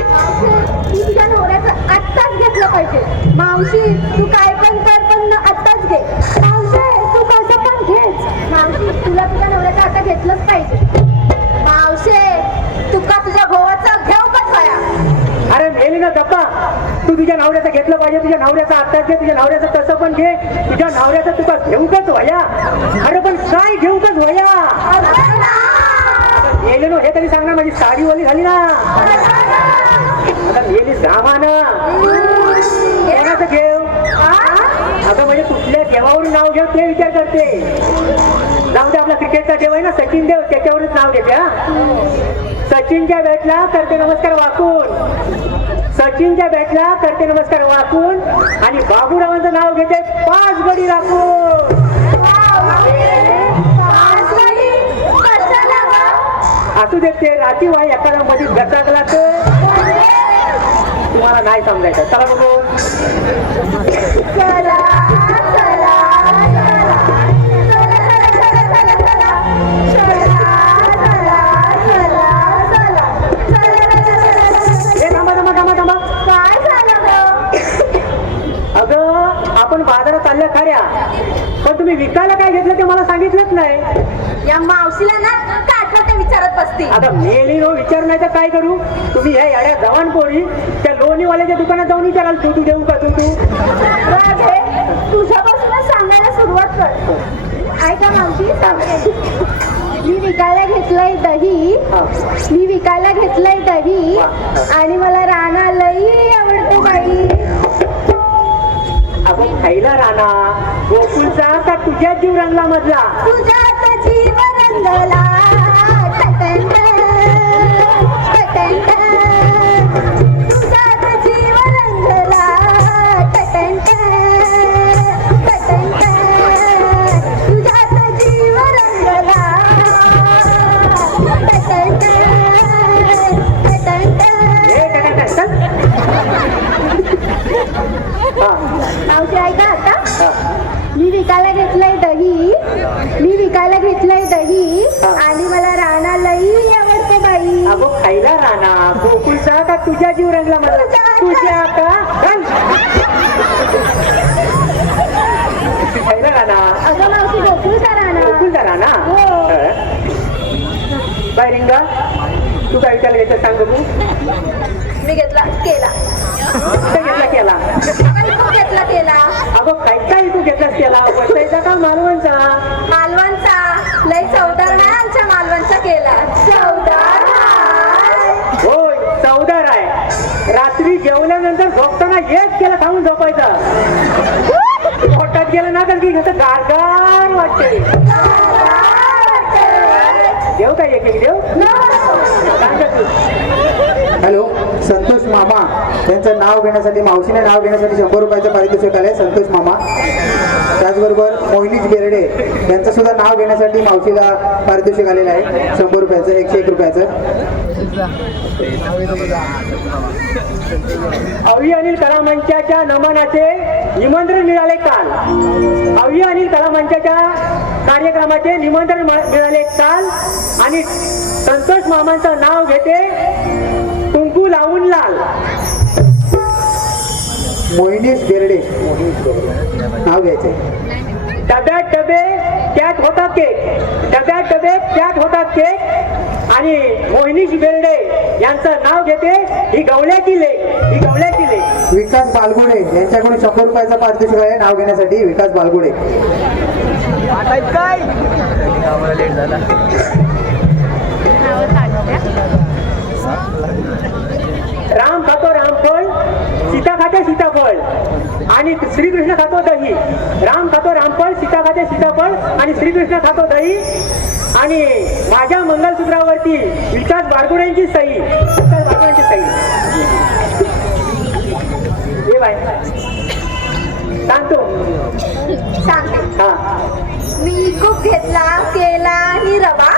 मावशे तू तुझ्या नवऱ्याचं आत्ताच घेतलं पाहिजे. मावशी तू काय पण कर पण आत्ताच घे. मावशे तू कसं पण घेच. मावशी तुला तुझ्या नवऱ्याचं आता घेतलंच पाहिजे. मावशे तुका तुझ्या गव्हाचं घेऊ का थोया. अरे मेली ना गप्पा तू तुझ्या नवऱ्याचं घेतलं पाहिजे. तुझ्या नवऱ्याचं आत्ताच घे. तुझ्या नवऱ्याचं तसं पण घे. तुझ्या नवऱ्याचं तुका घेऊकच वया. अरे पण काय घेऊकच वया. मेले नो हे तरी सांगणार माझी साडी ओली झाली ना. आता मेली सामान कोणाचं घेऊ. आता म्हणजे कुठल्या देवावरून नाव घेऊ ते विचार करते. जाऊ दे आपला क्रिकेटचा देव आहे ना सचिन देव त्याच्यावरच नाव घेते. सचिनच्या बॅटला करते नमस्कार वाकून. सचिनच्या बॅटला करते नमस्कार वाकून आणि बाबूरावांचं नाव घेते 5 गडी राखून. असू देते राती वाई एखादा मध्ये गटाकला तर तुम्हाला नाही समजायचं. चला बघू आपण बाजारात चालल्या खऱ्या पण तुम्ही विकायला काय घेतलं ते मला सांगितलंच नाही. या मावशीला ना काठला ते विचारत बसते. आता मेली नो विचार नाही तर काय करू. तुम्ही ह्या येड्या जवान पोरी त्या लोणीवाल्याच्या दुकानात जाऊन विचाराल तू देऊ का तू तुझ्यापासूनच सांगायला सुरुवात कर. ऐका मावशी मी विकायला घेतलंय दही आणि मला राणा लई आवडतो बाई. आपण खायला राणा गोकुलचा का तुझ्या जीव रंगला मधला. तुझ्या आता जीव रंगला तुझा आता जीव रंगला तुझा आता जीव रंगला मावशी ऐका आता मी विकायला घेतलंय दही आणि मला राणा लई आवडते बाई. अगो खायला राणा गोकुलचा का तुझ्या जीव रंगला मला. तुझ्या का सावधारा ना बाय रिंगा तू काय विचारलं घेतलं सांग बघू मी घेतला केला केला घेतला केला अगं काय तू घेतलास केला वसईचा का मालवणचा मालवणचा लय चवदार नाही आमच्या मालवणचा केला चवदार होय चवदार आहे रात्री जेवल्यानंतर झोपताना एक केला थांबून झोपायचा पोटात गेलं ना तर की कसं गारगार वाटते देव काय एक देव सांगा तू हॅलो संतोष मामा त्यांचं नाव घेण्यासाठी मावशीने नाव घेण्यासाठी 100 रुपयाचं पारितोषिक आले संतोष मामा. त्याचबरोबर मोहिनीश बेर्डे यांचं सुद्धा नाव घेण्यासाठी मावशीला पारितोषिक आलेलं आहे 100 रुपयाचं 101 रुपयाचं. अवि अनिल कला मंचाच्या नमनाचे निमंत्रण मिळाले काल. अवि अनिल कला मंचाच्या कार्यक्रमाचे निमंत्रण मिळाले काल आणि संतोष मामांचं नाव घेते कुंकू लावून लाल. मोहिनीश बेर्डे नाव घ्यायचे. डब्यात डबे त्यात होता केक डब्यात डबे त्यात होता केक आणि मोहिनीश बेर्डे यांचं नाव घेते ही गवल्याची लेक विकास बालगुडे यांच्याकडून 100 रुपयाचा पारितोषिक आहे नाव घेण्यासाठी. विकास बालगुडे काय लेट झाला. राम खातो रामफळ सीता खाते सीताफळ आणि श्रीकृष्ण खातो दही. राम खातो रामफळ सीता खाते सीताफळ आणि श्रीकृष्ण खातो दही आणि माझ्या मंगलसूत्रावरती विकास बारगुड्यांची सही. हे बाय सांगतो सांगते हा मी खूप घेतला केला आणि रवा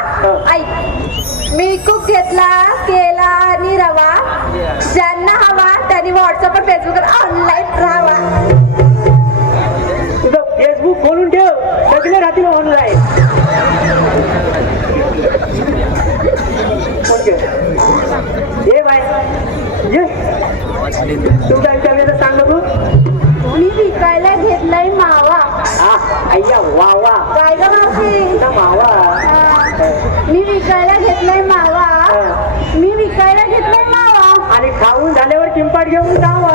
ऐक मी खूप घेतला केला आणि रवा ज्यांना हवा त्यांनी व्हॉट्सअप वर फेसबुकवर ऑनलाईन राहावा. तुझं फेसबुक खोलून ठेव सगळे राहतील ऑनलाईन. ये बाय ये तू काय विचारलं सांग तू. मी विकायला घेतलाय मावा. हा अय्या वावा काय ग मावशी मावा. मी विकायला घेतलाय मावा. मी विकायला घेतलाय मावा. आणि खाऊन झाल्यावर चिंपाट घेऊन जावा.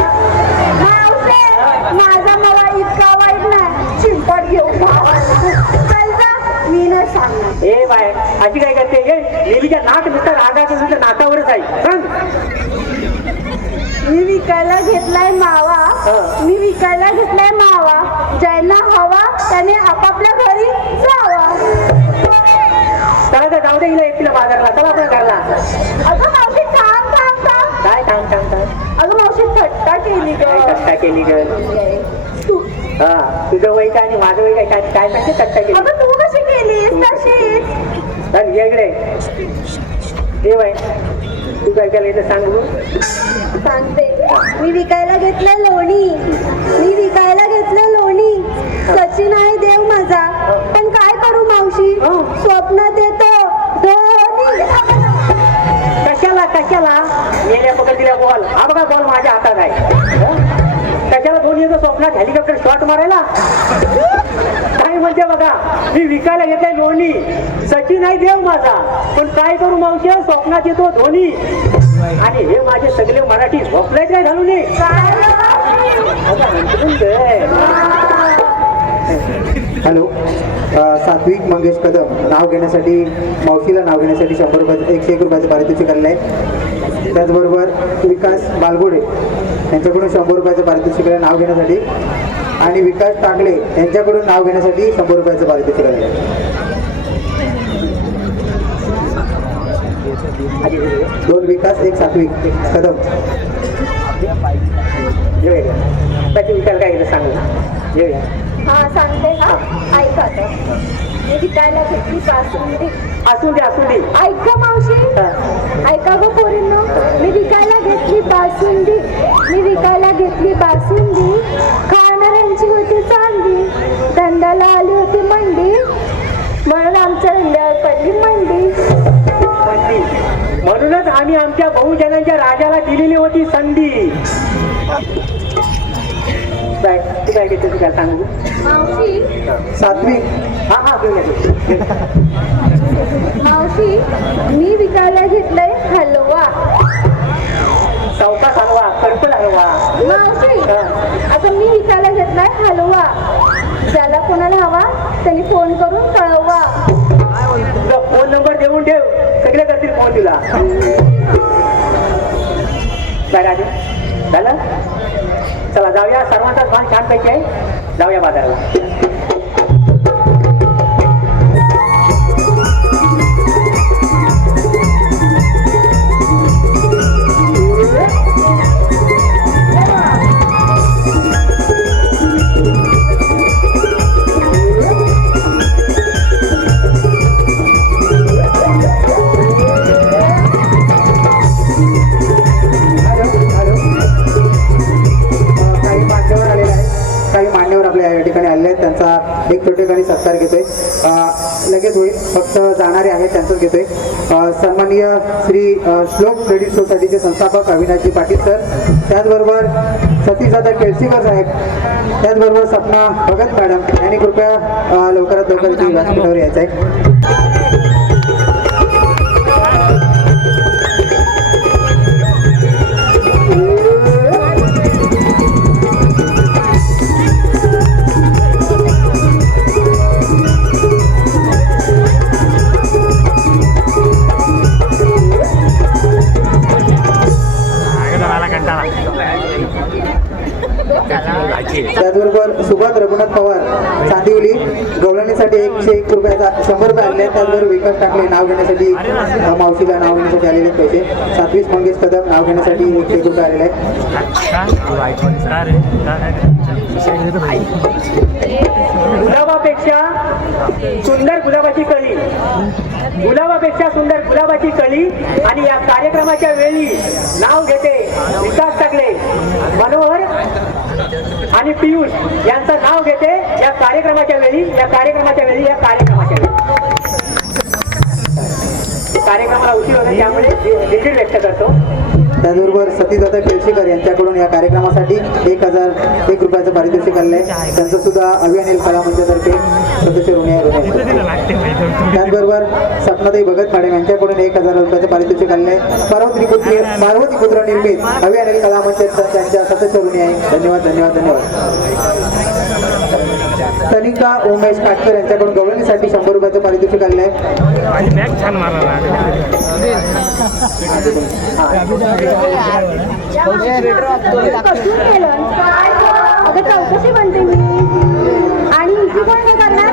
मावशे माझा मला इतका वाईट नाही चिंपट घेऊन जावा. चल जा मी नाही सांगणार. ए बाय अशी काय करते ये नेहमीच्या नाक नुसतं रागाचं तुझ्या नाकावरच आहे सांग. मी विकायला घेतलाय मावा. मी विकायला घेतलाय मावा ज्यांना हवा त्याने आपापल्या घरी जावा. चला तर जाऊ दे हिला एकटीला बाजारला चला आपल्या घरला. अगं मावशी थांब थांब थांब. काय थांब अगं मावशी थट्टा केली काय ग. कट्टा केली ग. हा तुझं वय काय आणि माझं वय काय काय सांगते कट्टा केली. अगं तू कशी केलीस तशीच. चल वेगळे हे बाय तू काय केलं इथं सांग बघू. सांगते मी विकायला घेतलं लोणी. मी विकायला घेतलं लोणी. सचिन आहे देव माझा पण काय करू मावशी स्वप्नात येतो धोनी. कशाला मेल्या पकड दिल्या बॉल हा बघा बॉल माझ्या हातात आहे. कशाला दोन्ही येतो स्वप्नात हेलिकॉप्टर शॉट मारायला. काय म्हणते बघा मी विकायला घेतलंय लोणी. सचिन आहे देव माझा पण काय करू मावशी स्वप्नात येतो धोनी. आणि हे माझे सगळे मराठी झोपलाय काय घालून हॅलो सात्विक मंगेश कदम नाव घेण्यासाठी मावशीला नाव घेण्यासाठी 100 रुपयाचं 101 रुपयाचं पारितोषिक आलेलं आहे. त्याचबरोबर विकास बालगुडे यांच्याकडून 100 रुपयाचं पारितोषिक आहे नाव घेण्यासाठी आणि विकास टाकले यांच्याकडून नाव घेण्यासाठी 100 रुपयाचं पारितोषिक आलेलं आहे. 2 विकास 1 सात्विक कदम. त्याची विचार काय केलं सांगू. हा सांगते हा ऐका आता. मी विकायला घेतली बासुंदी. असू दे ऐका मावशी ऐका गो पोरींनो. मी विकायला घेतली बासुंदी. मी विकायला घेतली बासुंदी. खाणाऱ्यांची होती चांदी. धंद्याला आली होती मंडी म्हणून आमच्या धंद्यावर पडली मंडी. म्हणूनच आम्ही आमच्या बहुजनांच्या राजाला दिलेली होती संधी. काय तू काय घेते तू काय सांगू मावशी सात्विक हा हा घेऊन ये. मावशी मी विकायला घेतलंय हलवा. चौथा हलवा कर्पल हलवा. मावशी आता मी विकायला घेतलाय हलवा. ज्याला कोणाला हवा त्यांनी फोन करून कळवा. तुझा फोन नंबर देऊन ठेव, सगळे करतील फोन तुला. काय राजू झालं? चला जाऊया, सर्वांचाच भान छानपैकी आहे, जाऊया बाजाराला. काही मान्यवर आपल्या या ठिकाणी आलेले आहेत. त्यांचा एक छोटेखानी सत्कार घेतोय. लगेच होईल, फक्त जाणारे आहेत त्यांचंच घेतोय. सन्माननीय श्री श्लोक क्रेडिट सोसायटीचे संस्थापक अविनाशजी पाटील सर, त्याचबरोबर सतीशदादा केळशीकर साहेब, त्याचबरोबर सपना भगत मॅडम यांनी कृपया लवकरात लवकर इथे व्यासपीठावर यायचं आहे. त्याचबरोबर सुभाष रघुनाथ पवार चांदिवली गवळणीसाठी 101 रुपयाचा 100 रुपये आले. त्याचबरोबर विकास टाकले नाव घेण्यासाठी, मावशीला नाव घेण्यासाठी आलेले पैसे. सात्विक मंगेश कदम नाव घेण्यासाठी 101 रुपये आलेले आहेत. गुलाबापेक्षा सुंदर गुलाबाची कळी, गुलाबापेक्षा सुंदर गुलाबाची कळी. आणि या कार्यक्रमाच्या वेळी नाव घेते विकास टाकले, मनोहर आणि पियुष यांचं नाव घेते या कार्यक्रमाच्या वेळी, या कार्यक्रमाच्या वेळी, या कार्यक्रमाच्या वेळी. कार्यक्रमाला उशीर होतो त्यामुळे दिलगिरी व्यक्त करतो. त्याचबरोबर सतीशदादा केळशीकर यांच्याकडून या कार्यक्रमासाठी 1001 रुपयाचं पारितोषिक आले. त्यांचं सुद्धा अभियानेल कला मंचातर्फे सदस्य ऋणी आहे. त्याचबरोबर सपनाताई भगत मॅडम यांच्याकडून 1000 रुपयाचं पारितोषिक आले. पार्वती पुत्र निर्मित अभियानेल कला मंचात त्यांच्या सदस्य ऋणी आहे. धन्यवाद धन्यवाद धन्यवाद. तनिका उमेश काटकर यांच्याकडून गवळणीसाठी 100 रुपयाचं पारितोषिक आले आहे. कसून केलं अगं चौकशी म्हणते मी. आणि इजी कोण नाही करणार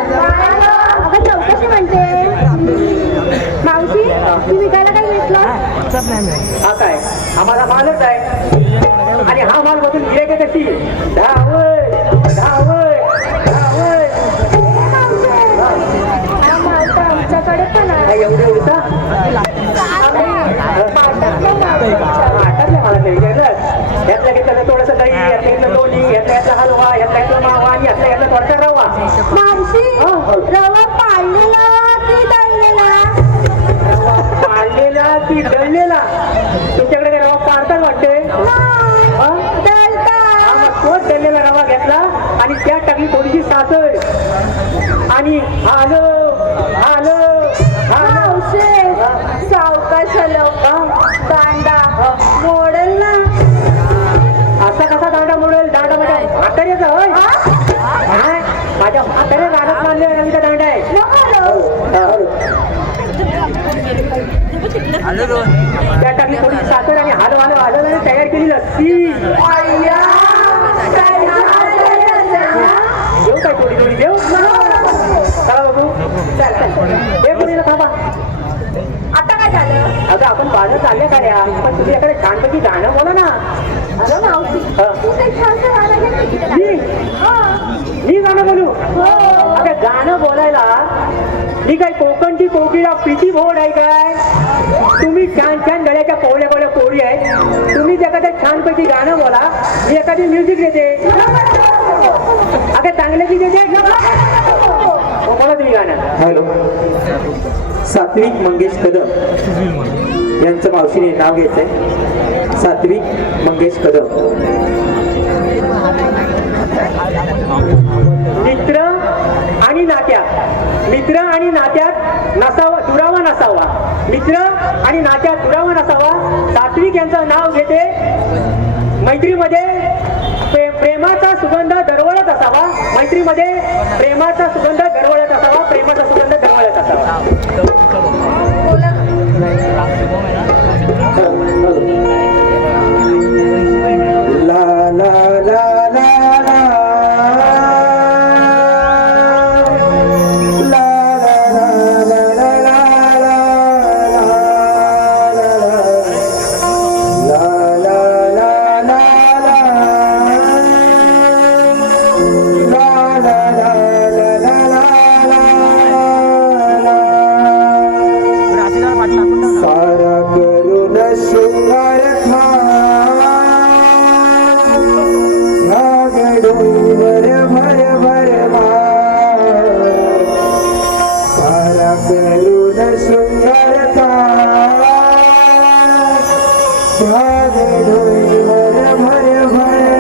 अगं चौकशी म्हणते. मावशी ती विकायला काय घेतलं? हा काय आम्हाला मालच आहे, आणि हा माल मधून गिऱ्हाईक कशी धावय धावय धावय. हा माल तर आमच्याकडे पण आहे. काय एवढे उडता मला ते विचारलं. यातल्या घेतलं थोडंसं दही, यातल्या घेतलं लोणी, यातला हलवा, यातला मावा, आणि यातला थोडासा रवा. मावशी रवा पाळलेला की दळलेला? रवा पाळलेला की दळलेला? तुमच्याकडे काय रवा पाळतात वाटते? तोच दळलेला रवा घेतला आणि त्यात टाकली थोडीशी साखर आणि हालो हालो हालो. सावकाश दांडा मोडल ना. असा कसा दांडा मोडेल? दांडा माझ्या म्हाताऱ्याचा होय? माझ्या म्हाताऱ्या रानात मानले रवीचा दांडा आहे. त्या टाकली थोडी साखर आणि हालो हालो हालो आणि तयार केली लस्सी. देऊ काय थोडी थोडी देऊ? चला बाबू हे कोणीला थांबा. आता काय झालं? अगं आपण बाजार चालल्या काड्या, पण तुझ्याकडे छानपैकी गाणं बोला ना. अगं मावशी तू काही छानसं गाणं घेतलं की नाही? मी गाणं बोलू? अगं गाणं बोलायला मी काय कोकणची कोकिळा प्रीती भोड आहे काय? तुम्ही छान छान गळ्याच्या कोवळ्या कोवळ्या पोरी आहेत. तुम्ही एखाद्या छानपैकी गाणं बोला, मी एखादी म्युझिक देते. अगं चांगलं की देते बोला तुम्ही गाणं. हॅलो. सात्विक मंगेश कदम यांचं मावशीने नाव घेतलंय. सात्विक मंगेश कदम. मित्र आणि नात्यात दुरावा नसावा. सात्विक यांचं नाव घेते. मैत्रीमध्ये प्रेमाचा सुगंध दरवळत असावा. मैत्रीमध्ये प्रेमाचा सुगंध दरवळत असावा. प्रेमाचा सुगंध दरवळत असावा. ला ला ला ला ला सारा करून शृंगार डोंगर भर भर सारा करून शृंगार डोंगर भर भर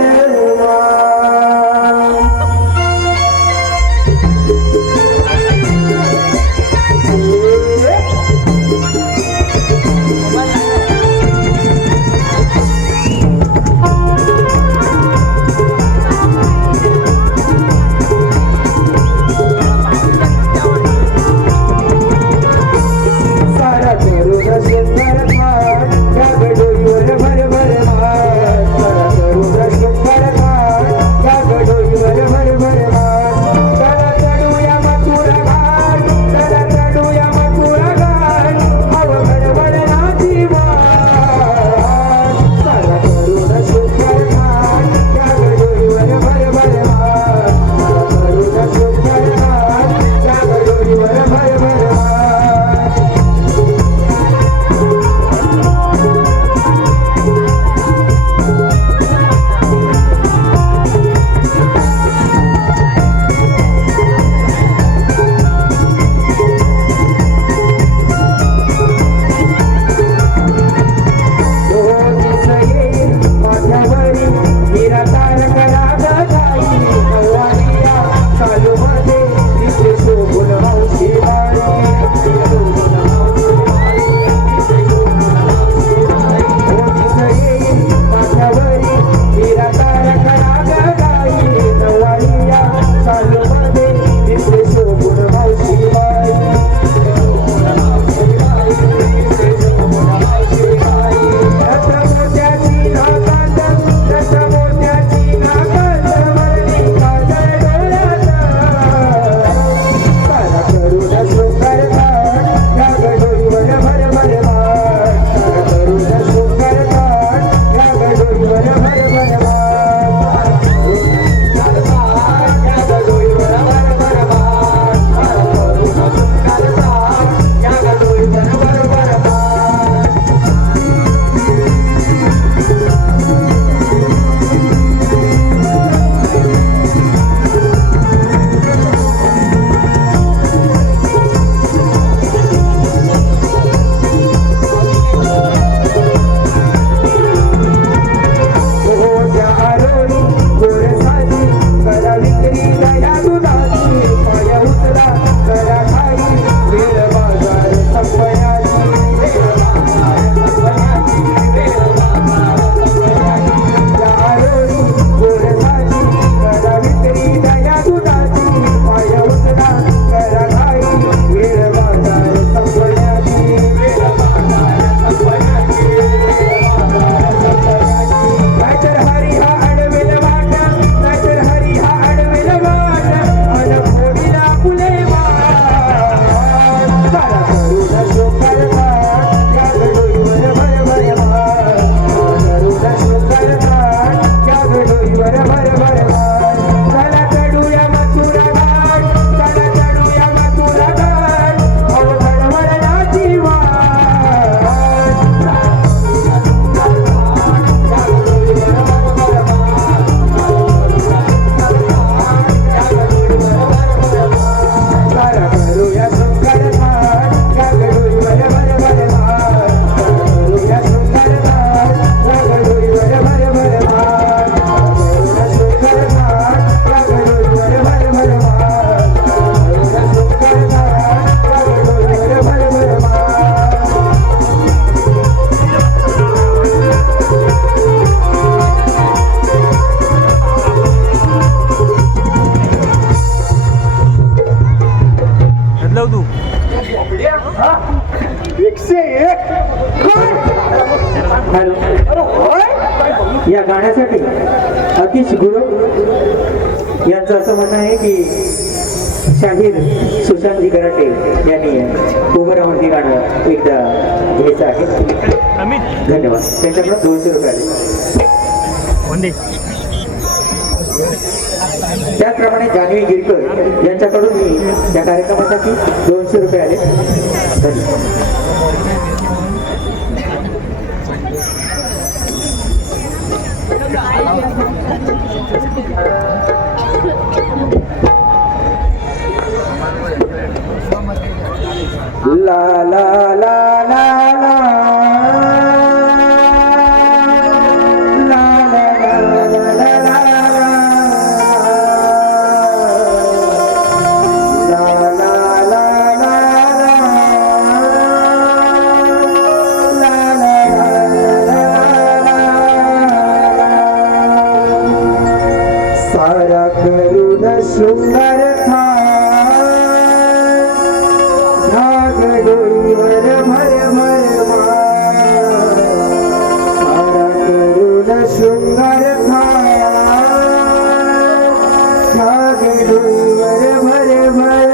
यांचं असं म्हणणं आहे की शाहीर सुशांतजी गराटे यांनी उभं राहून हे गाणं एकदा घ्यायचं आहे. धन्यवाद. त्यांच्याकडे 200 रुपये आले. त्याचप्रमाणे जान्हवी गिरकर यांच्याकडून मी या कार्यक्रमासाठी 200 रुपये आले. धन्यवाद. ला ला ला ला ला सारा करून शृंगार नागडोईवर भर भर सारा करून शृंगार नागडोईवर भर भर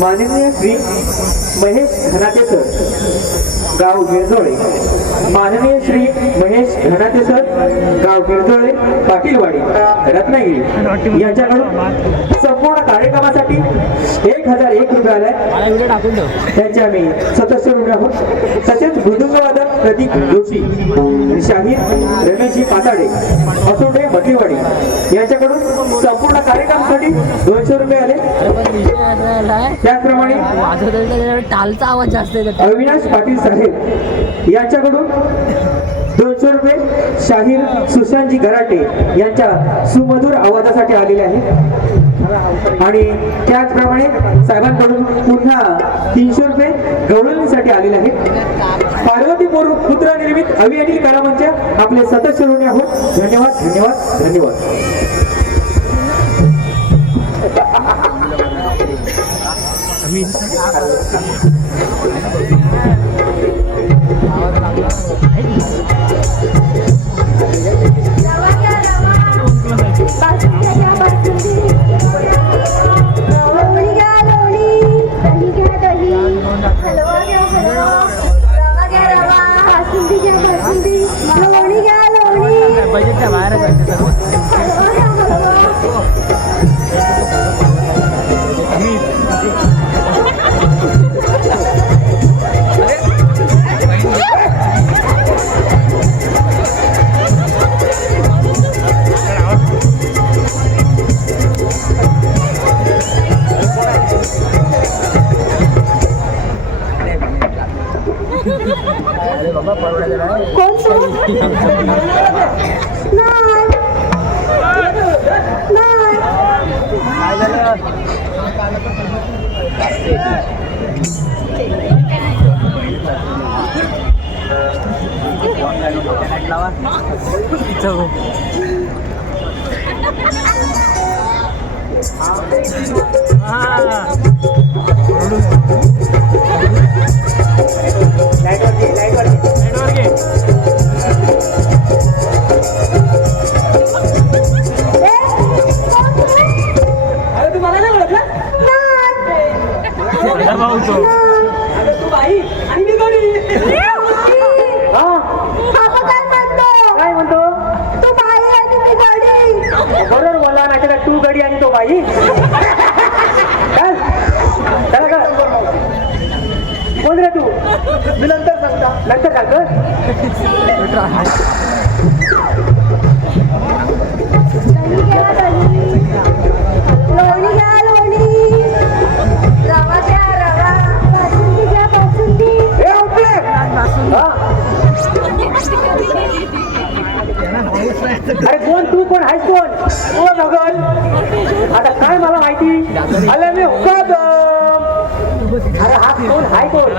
माननीय श्री महेश घनाते सर, गाव गिरजोळे. माननीय श्री महेश घनाते सर, गाव गिरजोळे, पाटीलवाडी, रत्नागिरी यांच्याकडून संपूर्ण कार्यक्रमासाठी 1001 रुपये आलाय. त्यांचे आम्ही 77 रुपये आहोत. तसेच मृदुंगवादक प्रतीक जोशी, शाहीर रमेशजी पाताडे, असोडे, मठीवाडी यांच्याकडून संपूर्ण कार्यक्रमासाठी 200 रुपये आले. त्याचप्रमाणे टालचा आवाज जास्त येतो. अविनाश पाटील साहेब यांच्याकडून 200 रुपये शाहीर सुशांतजी गराटे यांच्या सुमधुर आवाजासाठी आलेले आहे. आणि त्याचप्रमाणे साहेबांकडून पुन्हा 300 रुपये गवळणीसाठी आलेले आहेत. पार्वती पुत्र निर्मित अभियानी कलामंच आपले सदस्य ऋणी आहोत. धन्यवाद, धन्यवाद, धन्यवाद. रवा अरे तू मला नाही ओळखलं? अगं तू बाई आणि मी गडी. हा काय म्हणतो? तू बाई आणि मी गाडी. बरोबर बोला नाही तर तू गडी आणि तो बाई. काय चला का कोण रे तू? मी नंतर सांगता. नंतर सांगतो. दही घ्या दही. लोणी घ्या लोणी. रवा घ्या रवा. बासुंदी घ्या बासुंदी. हे उठले. हा. अरे कोण तू कोण आहेस कोण? ओ नगन आता काय मला माहिती. अरे मी हुकादम. अरे हा कोण हाय कोण?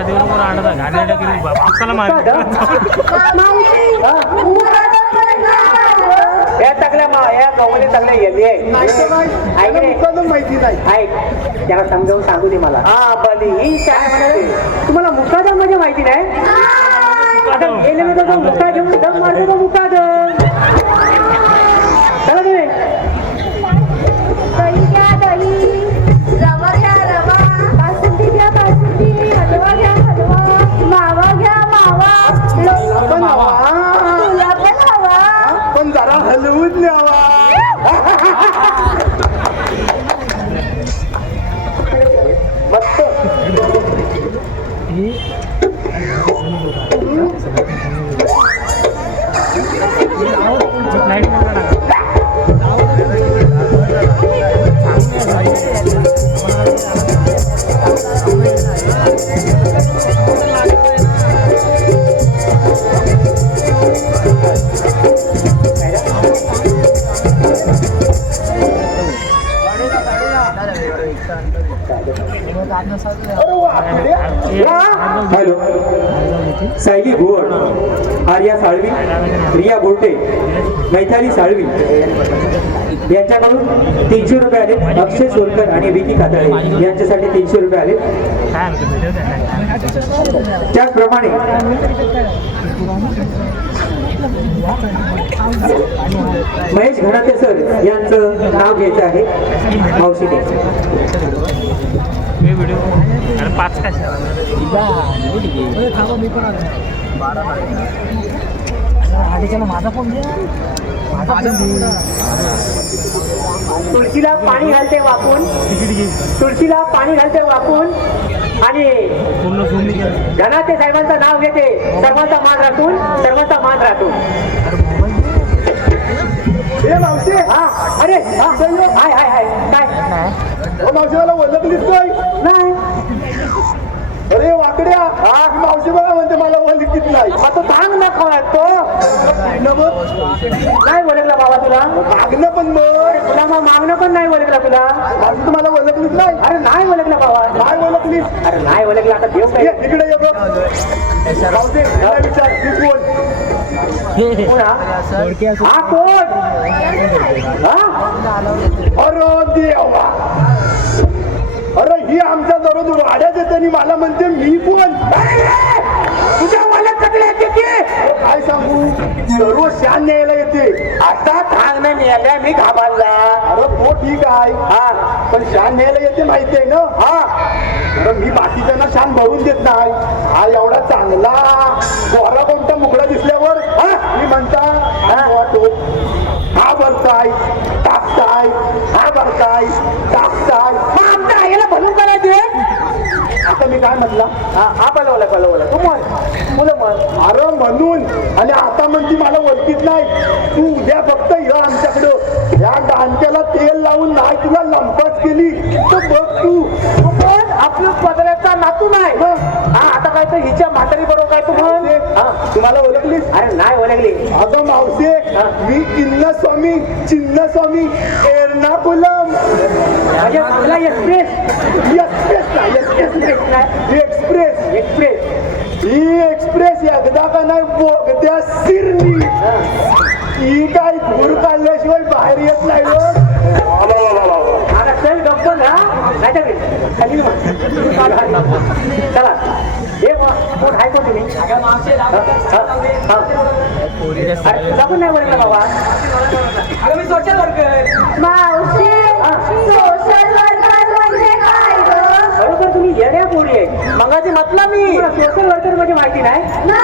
मावशी. हा. या तगल्या या गवले तगल्या येली त्याला मुद्दाम माहिती नाही. ऐक त्याला समजावून सांगू दे मला. हा बली ही काय म्हणाले तुम्हाला मुकादम म्हणजे माहिती नाही. गेलेले तर मुका घेऊन दम मारतो तो मुकादम. चला तुम्ही दही घ्या दही. रवा घ्या रवा. बासुंदी घ्या बासुंदी. हलवा घ्या हलवा. मावा घ्या मावा. पण हवा. तुला पण हवा. पण जरा हलवून न्यावा. मस्त. हॅलो, सायली भुवड, आर्या साळवी, रिया बोलटे, मैथाली साळवी यांच्याकडून 300 रुपये आले. अक्षय सोलकर आणि विकी कातळे यांच्यासाठी 300 रुपये आले. त्याचप्रमाणे महेश घराते सर यांचं नाव घ्यायचं आहे मावशीने. तुळशीला पाणी घालते वाकून. तुळशीला पाणी घालते वाकून आणि धनाते साहेबांचं नाव घेते. सर्वांचा मान राखून सर्वांचा मान राखून. हे मावशी. हा अरे हाय हाय हाय काय ओ मावशी मला ओळखलीस काय? नाही. अरे वाकड्या. ही मावशी बघा म्हणते मला ओळखीत नाही. आता थांब ना तो नाही ओळखला बाबा तुला. मागणं पण मग तुला मग मागणं पण नाही ओळखला तुला. मावशी तुम्हाला ओळखलीच नाही. अरे नाही ओळखला बाबा. काय ओळखलीस? अरे नाही ओळखला आता देव काय. ये, इकडे ये बघ. मावशी याला विचार मी कोण? कोण हा? हा कोण? हा? अरे देवा. अरे ही आमच्या दररोज वाड्यात येते आणि मला म्हणते मी कोण? तुझ्या मला चकले येते की काय सांगू, दररोज शान न्यायला येते. आता थांबणं नेल्या मी घाबालला. अरे तो ठीक आहे, हा पण शान न्यायला येते माहिती आहे ना. हा तर मी बाकीच्यांना शान भरून देत नाही. हा एवढा चांगला गोरा कोणता मुकडा दिसल्यावर मी म्हणता हा भरताय टाकताय, हा भरताय टाकताय. मग आमच्या आईला भरून करायचे. आता मी काय म्हटलं? हा बोलवला बोलवला तू म्हण मुलं म्हण. अरे म्हणून आणि आता म्हणती मला ओळखीत नाही. तू उद्या फक्त ये आमच्याकडं. या डांक्याला तेल लावून नाही तुला लंपास केली तर बघ तू. पण आपल्या पदराचा नातू नाही. हा आता काय तर हिच्या म्हातारी बरोबर काय तू म्हण. तुम्हाला ओळखलीस? अरे नाही ओळखली. अगं मावशे, मी चिन्नस्वामी एर्नाकुलम. म्हणजे आपला एक्सप्रेस एक्सप्रेस ही एक्सप्रेस एकदा का नाही बोगद्या शिरली ही काय धूर काढल्याशिवाय बाहेर येत नाही हो. आता चल गप्प ना नाही तर खाली चला हे कोण आहे कोण तुम्ही आपण नाही बोलला बाबा मी सोशल वर्कर मावशी सोशल वर्कर म्हणजे काय ग? बरोबर तुम्ही येण्या पोरी आहे मगाची म्हटलं मी सोशल वर्कर म्हणजे माहिती नाही नाही.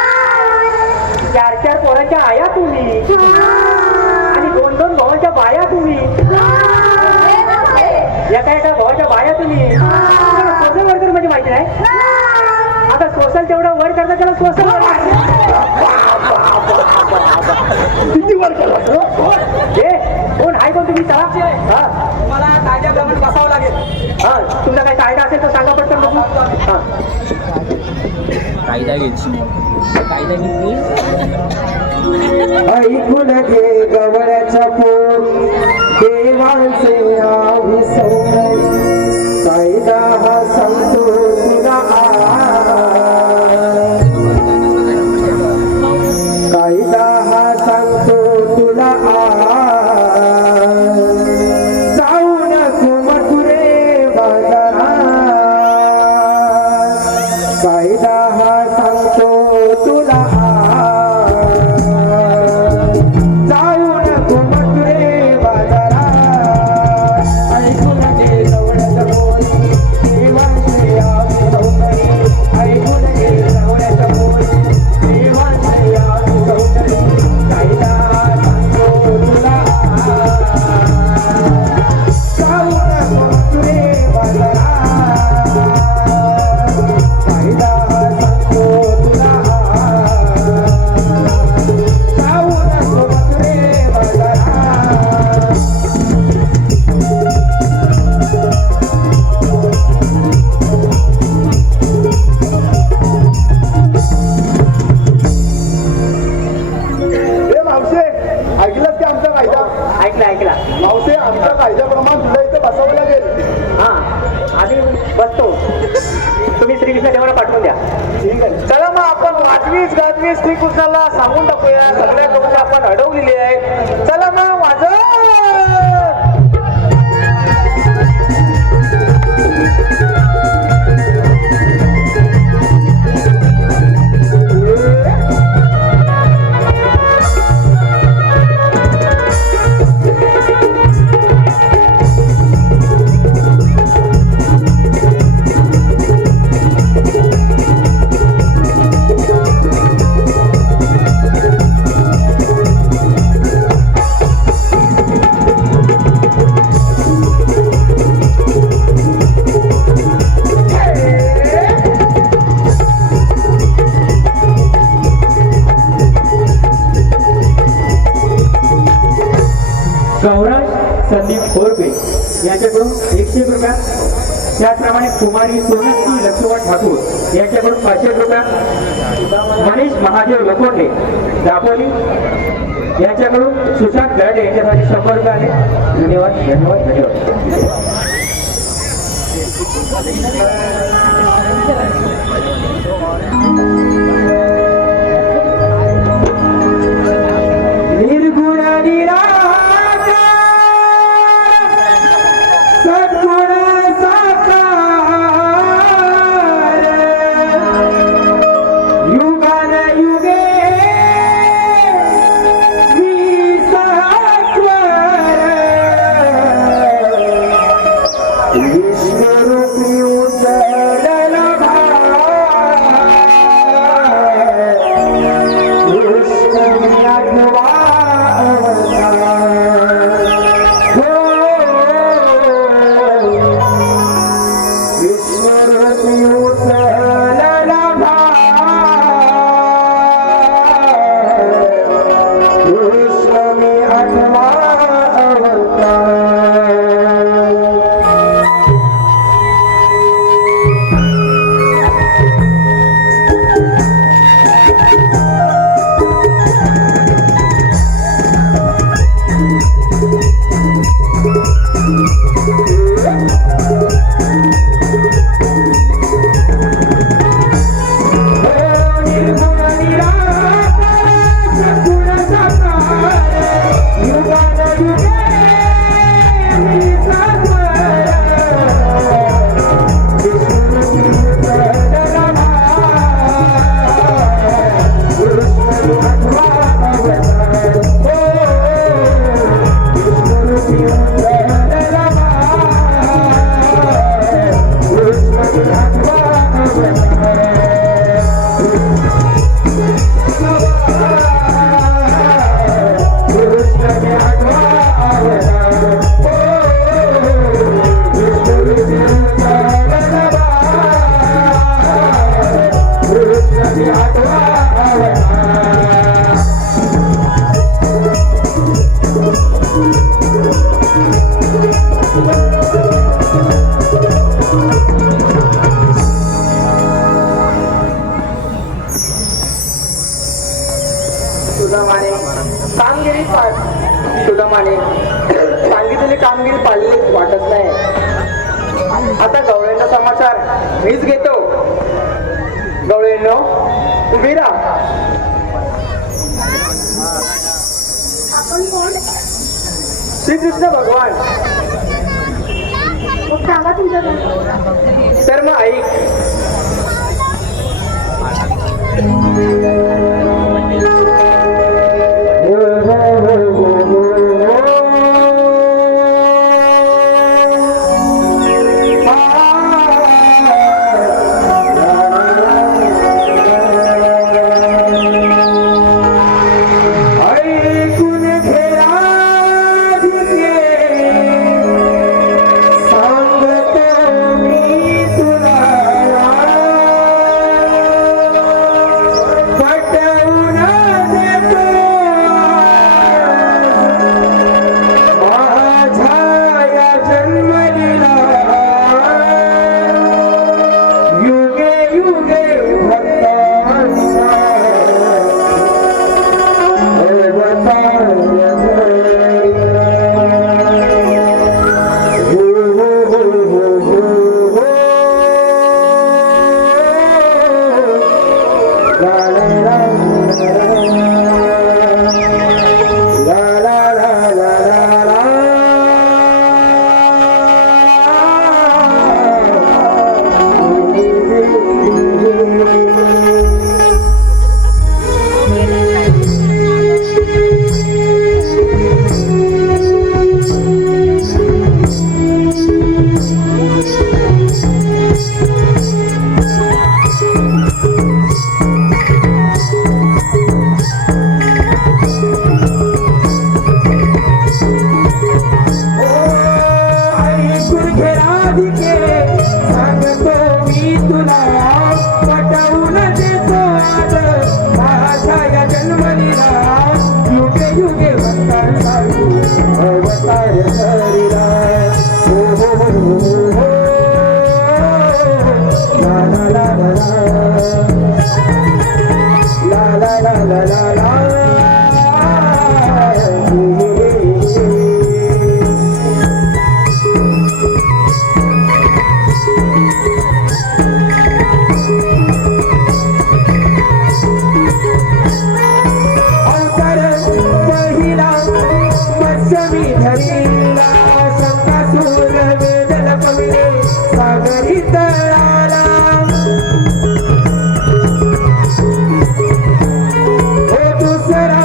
4 पोरांच्या आया तुम्ही आणि 2 भावांच्या बाया तुम्ही हे नव्हे. एका भावाच्या बाया तुम्ही सोशल वर्कर म्हणजे माहिती नाही आता सोशल तेवढं वर करता त्याला सोशल किती वर केला हे कोण आहे कोण तुम्ही चला मला कायद्याप्रमाणे बसावं लागेल हा तुमचा काही कायदा असेल तर सांगा पटकन बघू हा कायदा घेतली कायदा घेतली ऐकून घे गवळ्याच्या पोरी देवांचे अभिसंग कायदा हा सांगतो तुला कायदा हा सांगतो तुला जाऊ नको मथुरे बाजारात कायदा हा सांगतो तुला जाऊ नको मथुरे बाजारात ऐकून घे जवळच्या बोली देवांचे अभिसौंदर्य ऐकून घे जवळच्या बोली देवांचे अभिसौंदर्य कायदा सांगतो तुला जाऊ नको मथुरे बाजारात कायदा सांगतो तुला जाऊ नको मथुरे बाजारात हे मावशे ऐकलंस की आमचा कायदा ऐकला मावशे आमच्या कायद्याप्रमाणे तुला इथं बसावं लागेल हा आधी बसतो तुम्ही श्रीकृष्ण देवाला पाठवून द्या ठीक आहे चला मग आपण वाजवीच गाजवीच श्रीकृष्णाला सांगून टाकूया सगळ्या लोक आपण अडवलेली आहे चला मग वाजव गौराज संदीप ओरपे यांच्याकडून 101 रुपया त्याचप्रमाणे कुमारी सोनस्की लक्ष्मण ठाकूर यांच्याकडून 500 रुपया मनीष महादेव लोखंडे दापोली यांच्याकडून सुशांत गरडे यांच्यासाठी 100 रुपये आले धन्यवाद धन्यवाद धन्यवाद निर्गुण निराकार सद्गुण साकार युगान युगे विसात्वर विश्वरूपी उतरला भार श्रीकृष्ण भगवान. मग सांगा तुमच्या घरी. तर मग ऐक. ऐकून घे राधिके, सांगतो मी तुला, पटवून देतो माझ्या या जन्मलीला. युगे युगे भक्तांचा ऐकून घे राधिके, सांगतो मी तुला, पटवून देतो आज माझ्या या जन्मलीला. युगे युगे भक्तांचा अवतार धरिला. हो हो हो हो हो. ला ला ला ला ला ला ला ला ला ला. अवतार पहिला मत्स्यमी धरिला, शंकासूर वेदन कविले सागरी तळाला. हो दुसरा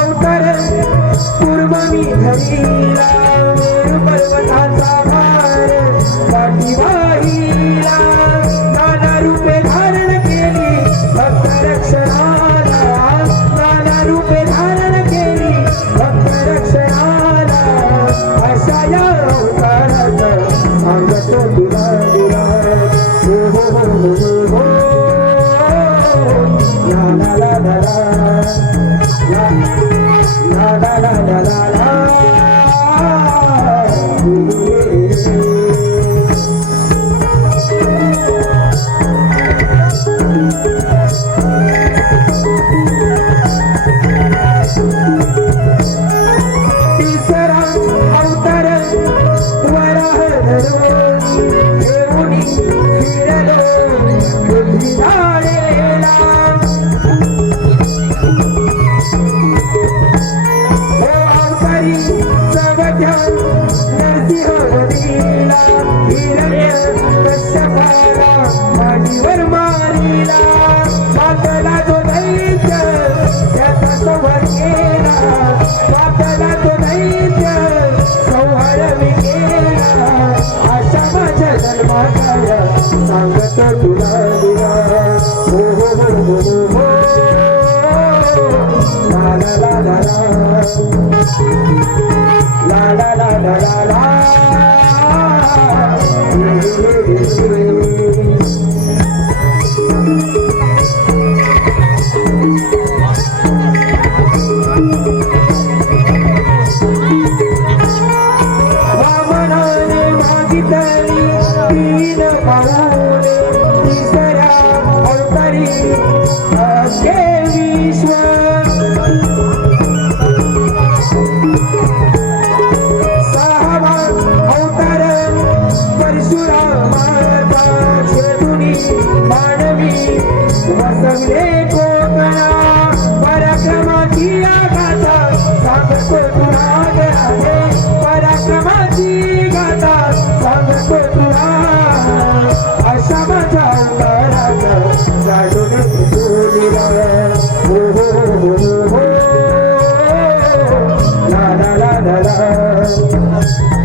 अवतार पूर्वमी धरिला, मेरू पर्वताचा भार पाठी वाहिला. नाना रूपे धारण केली भक्त रक्षणाला, नाना रूपे धारण केली भक्त रक्षणाला. अशा या अवतारात सांगतो तुला तुला. हो हो हो हो हो. ला ला ला ला ला. ला ला ला ला ला ला. तिसरा अवतार वराह धरून घेऊन फिरलो बुद्धी झालेला. हो अवतारी चवठ्या नरसिंह वदीला, हिरण्य कश्यपाला मांडीवर मारिला. मातला जो दैत्य त्याचा संहार केला, मातला तो दैत्य संहार मी केला. अशा माझ्या जन्माच्या सांगतो तुला दिला. हो हो हो हो हो. ला ला ला ला ला. ला ला ला ला ला ला. वामनाने मागितली तीन पाऊले, तिसऱ्या अवतारी अख्खे विश्व. सहावा अवतार परशुरामाचा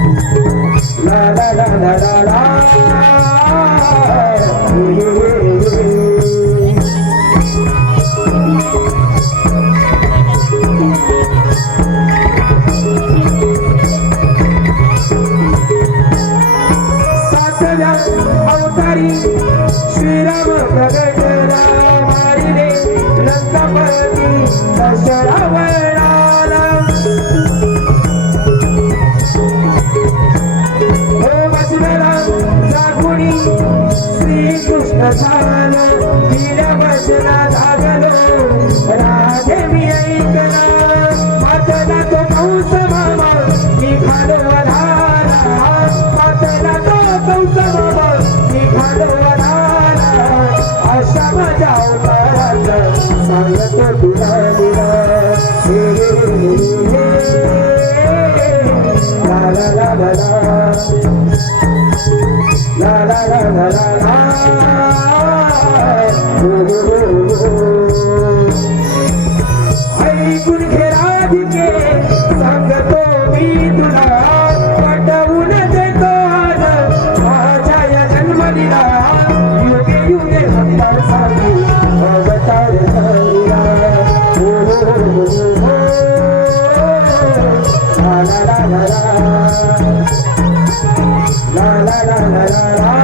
ला ला ला ला ला ला सातव्या अवतारी श्रीराम प्रगटला मारिले लंकापती दशरावणाला हो वाचनाला जागुणी श्रीकृष्ण झालो दिल्या वचना धागलो राधे मी ऐकला मातला तो कंस मामा निघालो अधारा मातला तो कंस मामा निघालो अधारा अशा माझ्या अवतारात सांगतो तुला दिला ला ला ला ला ला ला ला ला ला ला ऐकून घे राधिके सांगतो मी तुला पटवून देतो आज माझ्या या जन्मदिला युगे युगे भक्तांसाठी अवतार झाला हो हो हो हो ला ला ला ला ला ला ला ला ला ला